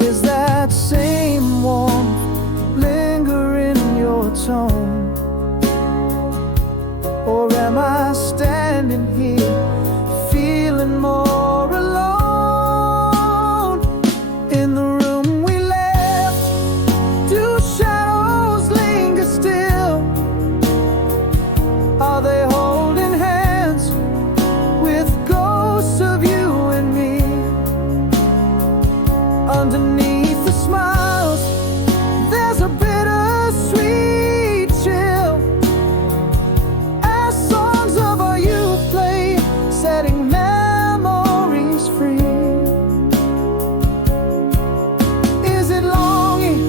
Is that same warmth linger in your tone? Or am I standing here feeling more alone? In the room we left, do shadows linger still? Are they holding hands with ghosts of you and me? Underneath the smiles, there's a bittersweet chill, as songs of our youth play, setting memories free. Is it longing,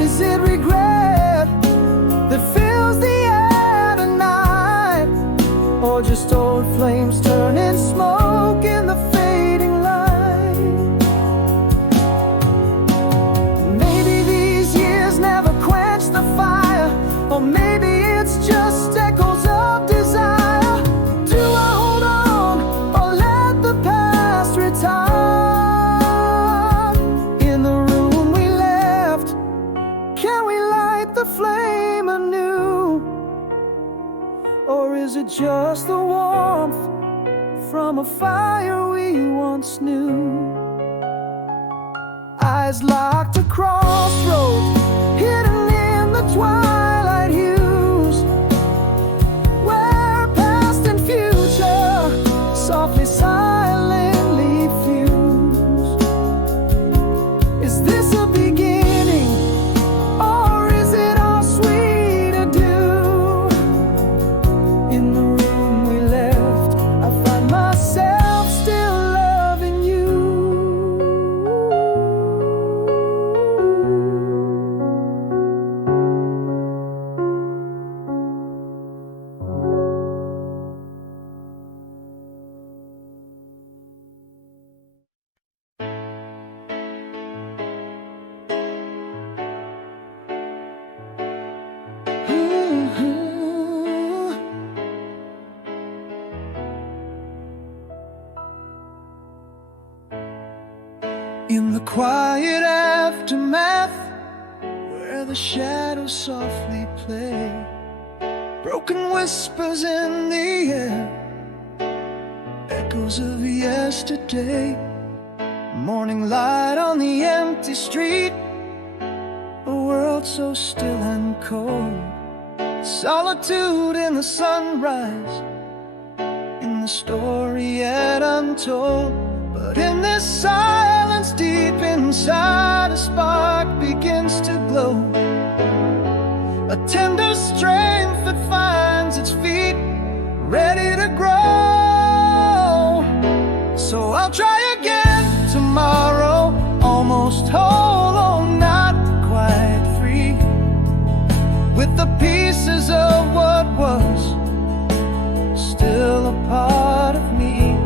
is it regret that fills the air tonight? Or just old flames turning smoke in the fading light? Maybe these years never quenched the fire, or maybe it's just echoes of desire. Do I hold on or let the past retire? In the room we left, can we light the flame anew? Or is it just the warmth from a fire we once knew? Eyes locked across roads, hidden in the twilight hues, where past and future softly silently fuse. Is this a beginning, or is it all sweet adieu? where the shadows softly play, broken whispers in the air, echoes of yesterday. Morning light on the empty street, a world so still and cold. Solitude in the sunrise, in the story yet untold. But in this silence deep inside, a spark begins to glow, a tender strength that finds its feet, ready to grow. So I'll try again tomorrow, almost whole, oh not quite free, with the pieces of what was still a part of me.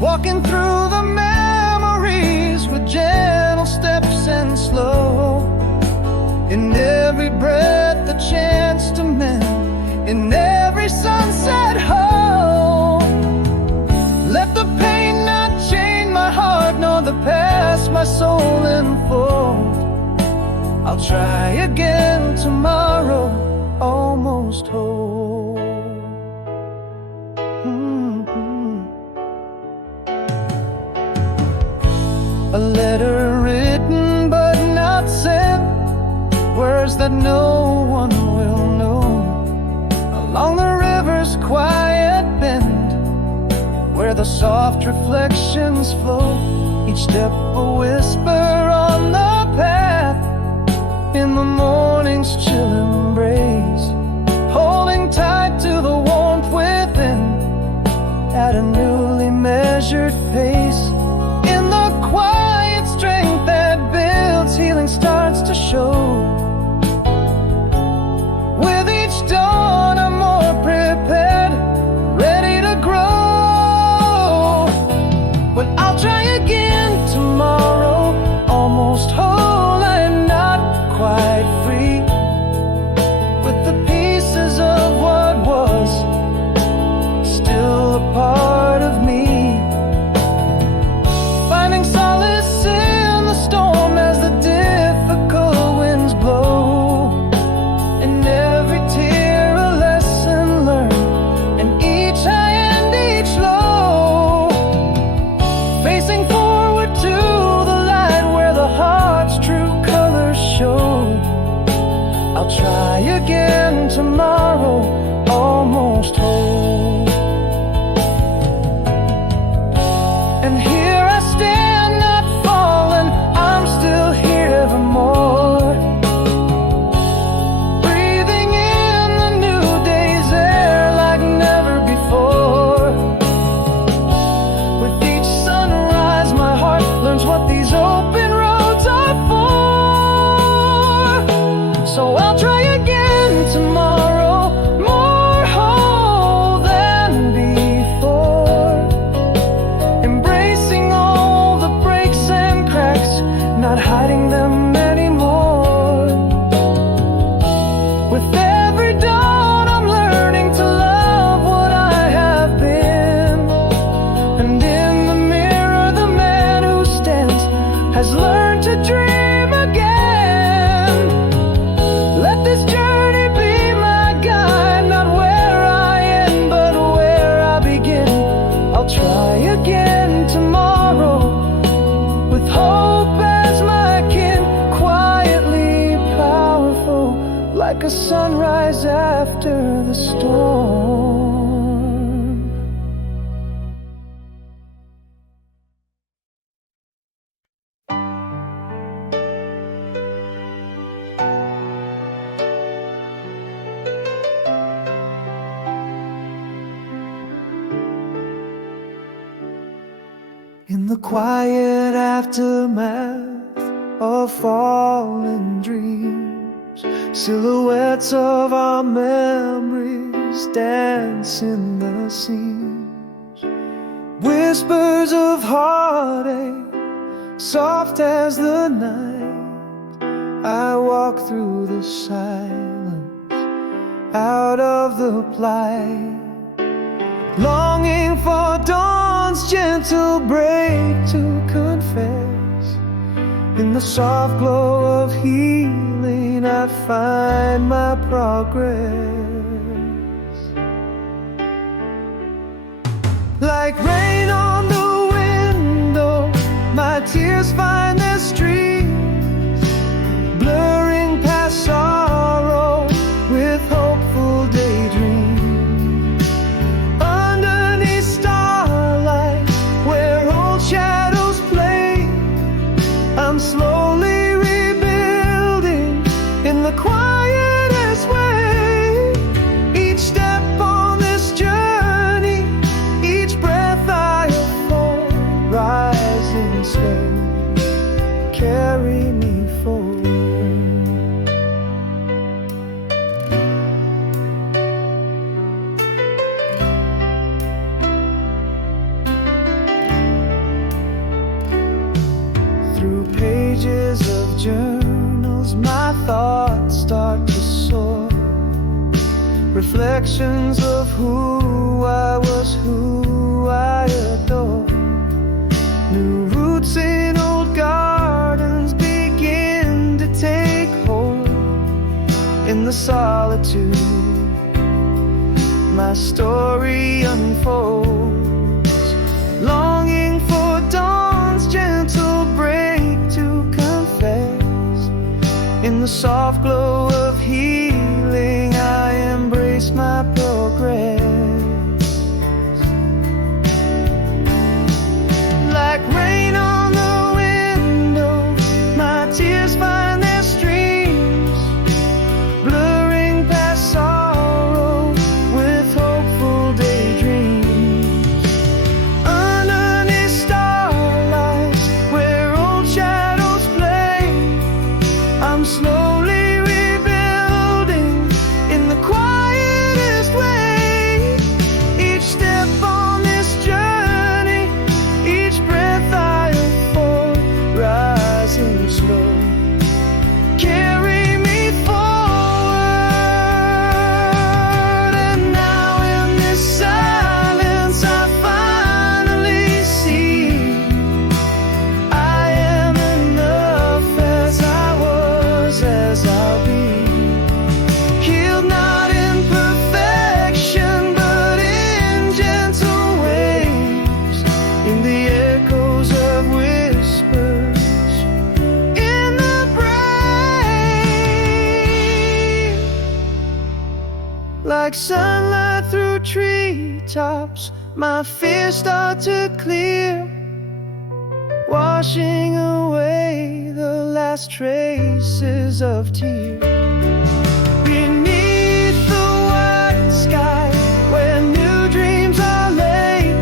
Walking through the memories with gentle steps and slow, in every breath a chance to mend, in every sunset hope. Let the pain not chain my heart, nor the past my soul enfold. I'll try again tomorrow, almost whole. A letter written but not sent, words that no one will know. Along the river's quiet bend, where the soft reflections flow, each step a whisper on the path, in the morning's chill embrace, holding tight to the warmth within, at a newly measured pace. In the quiet strength that builds, healing starts to show. With each dawn I'm more prepared, ready to grow. But I'll try again tomorrow, almost whole and not quite free, with the pieces of what was still a part of me. Finding solace in the storm as the difficult winds blow, in every tear a lesson learned, in each high and each low. Facing forward to the light where the heart's true colors show. I'll try again tomorrow, almost whole. And here I stand, not fallen, I'm still here evermore, breathing in the new day's air like never before. With each sunrise my heart learns what these open roads are for. So I'll try again tomorrow, more whole than before, embracing all the breaks and cracks, not hiding them anymore. With every dawn I'm learning to love what I have been, and in the mirror the man who stands has learned to dream again. Let this journey be my guide, not where I end but where I begin. I'll try again tomorrow, with hope as my kin, quietly powerful, like a sunrise after the storm. In the quiet aftermath of fallen dreams, silhouettes of our memories dance in the seams. Whispers of heartache, soft as the night, I walk through the silence, out of the blight, longing for dawn's gentle break to confess In the soft glow of healing, I find my progress. Like rain on the window, my tears find their streams, blurring past sorrow with hopeful daydreams. Underneath starlight, where old shadows play, I'm slowly rebuilding in the quietest way. Each step on this journey, each breath I afford, rising slow, carry me forward. Through pages of journals, my thoughts start to soar, reflections of who I was, who I adore. New roots in old gardens begin to take hold. In the solitude, my story unfolds, longing for dawn's gentle break to confess. In the soft glow of healing, I embrace my progress. Like rain on the window, my tears find their streams, blurring past sorrow with hopeful daydreams. Underneath starlight, where old shadows play, I'm slowly rebuilding in the quietest way. Each step on this journey, each breath I afford, rising slow, carry me forward. And now in this silence, I finally see I am enough as I was, as I'll be. Healed not in perfection, but in gentle waves, in the echoes of whispers, in the brain. Like sunlight through treetops, my fears start to clear, washing away the last traces of tears. Beneath the white sky, where new dreams are laid,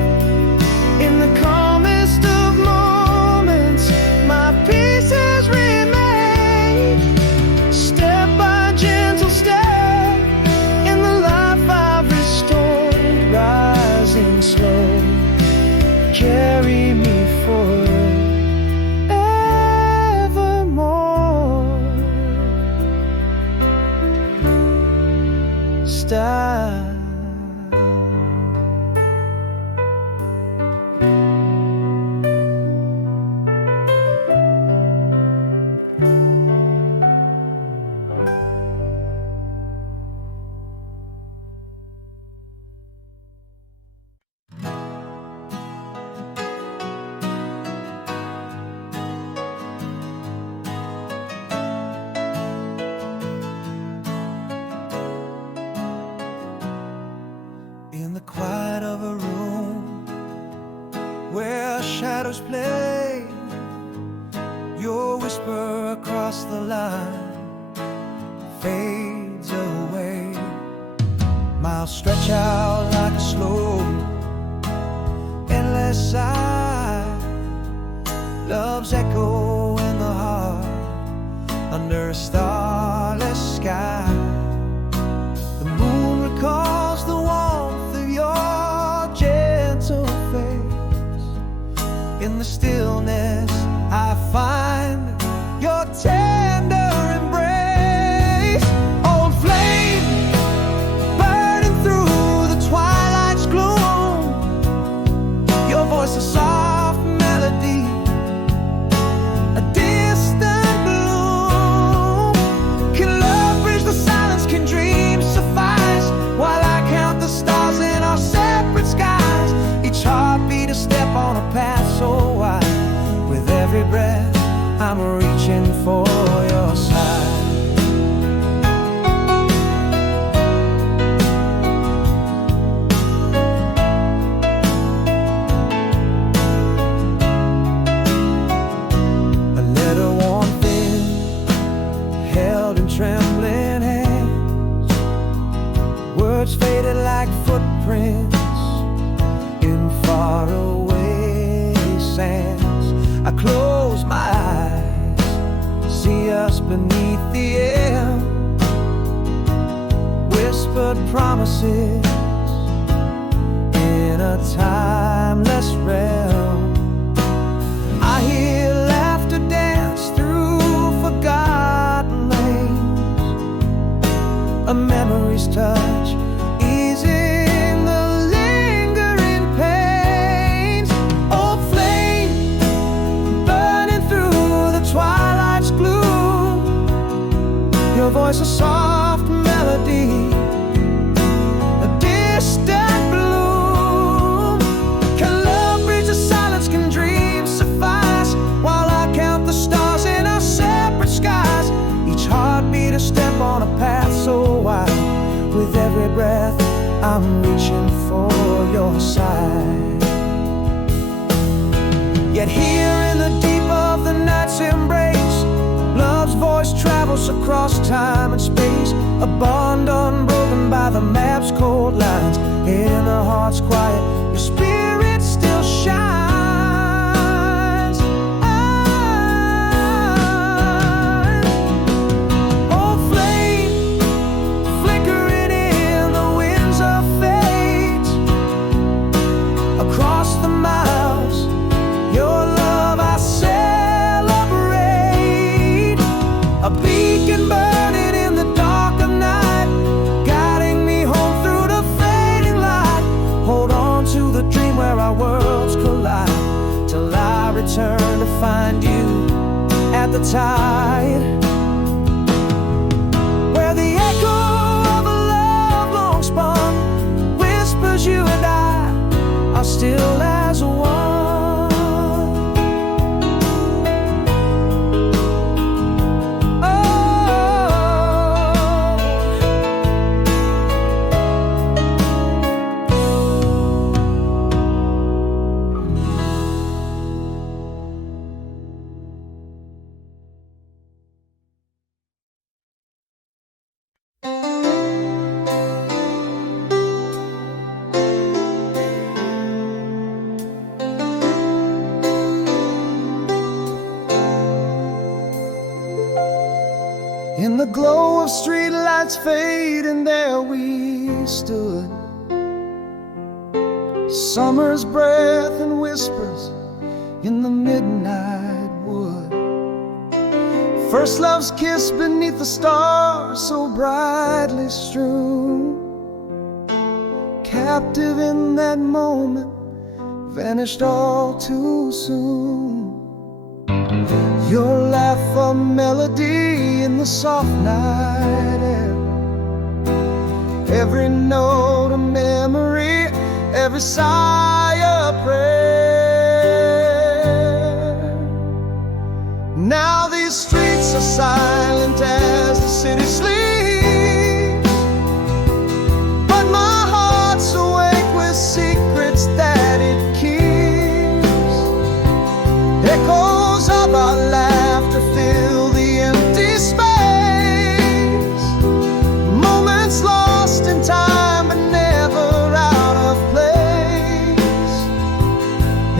in the calmest of moments, my peace has remained. Step by gentle step, in the life I've restored, rising slow, carry me forward evermore. Style. In the quiet of a room where shadows play, your whisper across the line fades away. Miles stretch out like a slow, endless sigh. Love's echo in the heart under a starless sky. The moon recalls the warmth of your gentle face. In the stillness, I find your tender embrace. Old flame burning through the twilight's gloom, your voice a soft melody, a distant in trembling hands. Words faded like footprints in faraway sands. I close my eyes, see us beneath the air. Whispered promises in a timeless realm. I hear laughter dance through forgotten lanes, a memory's touch easing the lingering pains. Oh, flame burning through the twilight's gloom, your voice a soft melody, a distant bloom. Can love bridge the silence, can dreams suffice, while I count the stars in our separate skies? Each heartbeat a step on a path so wide. With every breath I'm reaching for your side. Yet here in the deep of the night's embrace, love's voice travels across time and space, a bond unbroken by the map's cold lines. In the heart's quiet, your spirit still shines. Oh, flame flickering in the winds of fate, across the miles, your love I celebrate. A beacon burning in the dark of night, guiding me home through the fading light. Hold on to the dream where our worlds collide, till I return to find you at the tide, where the echo of a love long spun whispers you and I are still as one. In the glow of streetlights fading, there we stood. Summer's breath and whispers in the midnight wood. First love's kiss beneath the stars so brightly strewn. Captive in that moment, vanished all too soon. Your laugh a melody in the soft night air, every note a memory, every sigh a prayer. Now these streets are silent as the city sleeps, but my heart's awake with secrets that it keeps. Echoes of our laughter fill the empty space, moments lost in time but never out of place.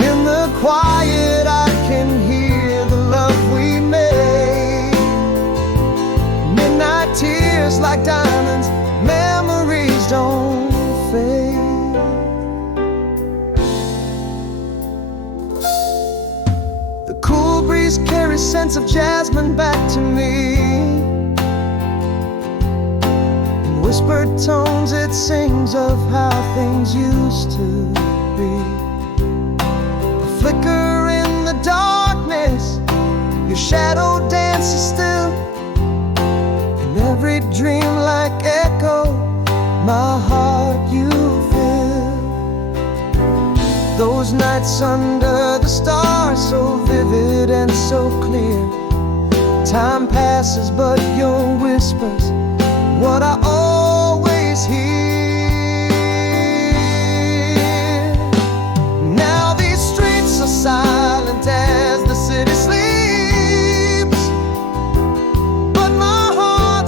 In the quiet I can hear the love we made, midnight tears like diamonds, memories don't fade. The cool breeze carries scents of jasmine back to me. In whispered tones it sings of how things used to be. A flicker in the darkness, your shadow dances still. In every dream like echo, my heart you fill. Those nights under the stars, so vivid and so clear. Time passes but your whispers, what I always hear. Now these streets are silent as the city sleeps, but my heart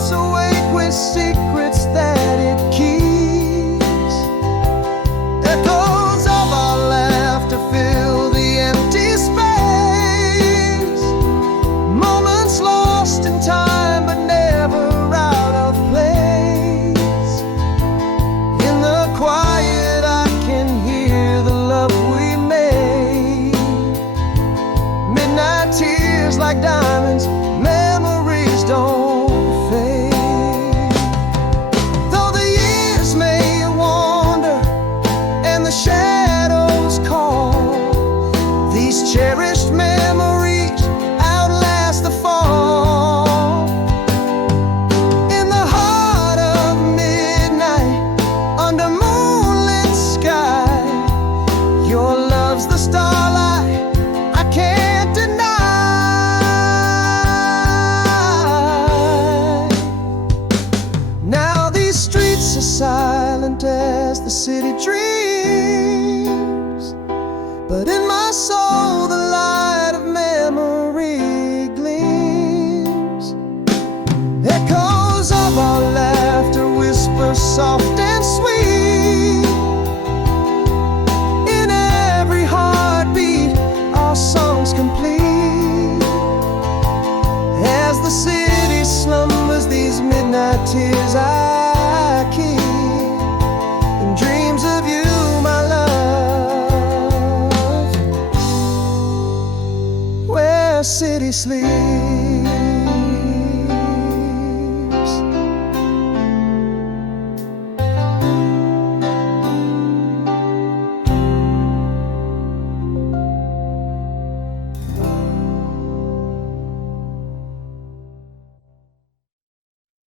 city dreams, but in my soul the light of memory gleams. Echoes of our laughter whisper soft and sweet. In every heartbeat our songs complete. As the city slumbers, these midnight tears I keep, in dreams of you, my love, where city sleeps.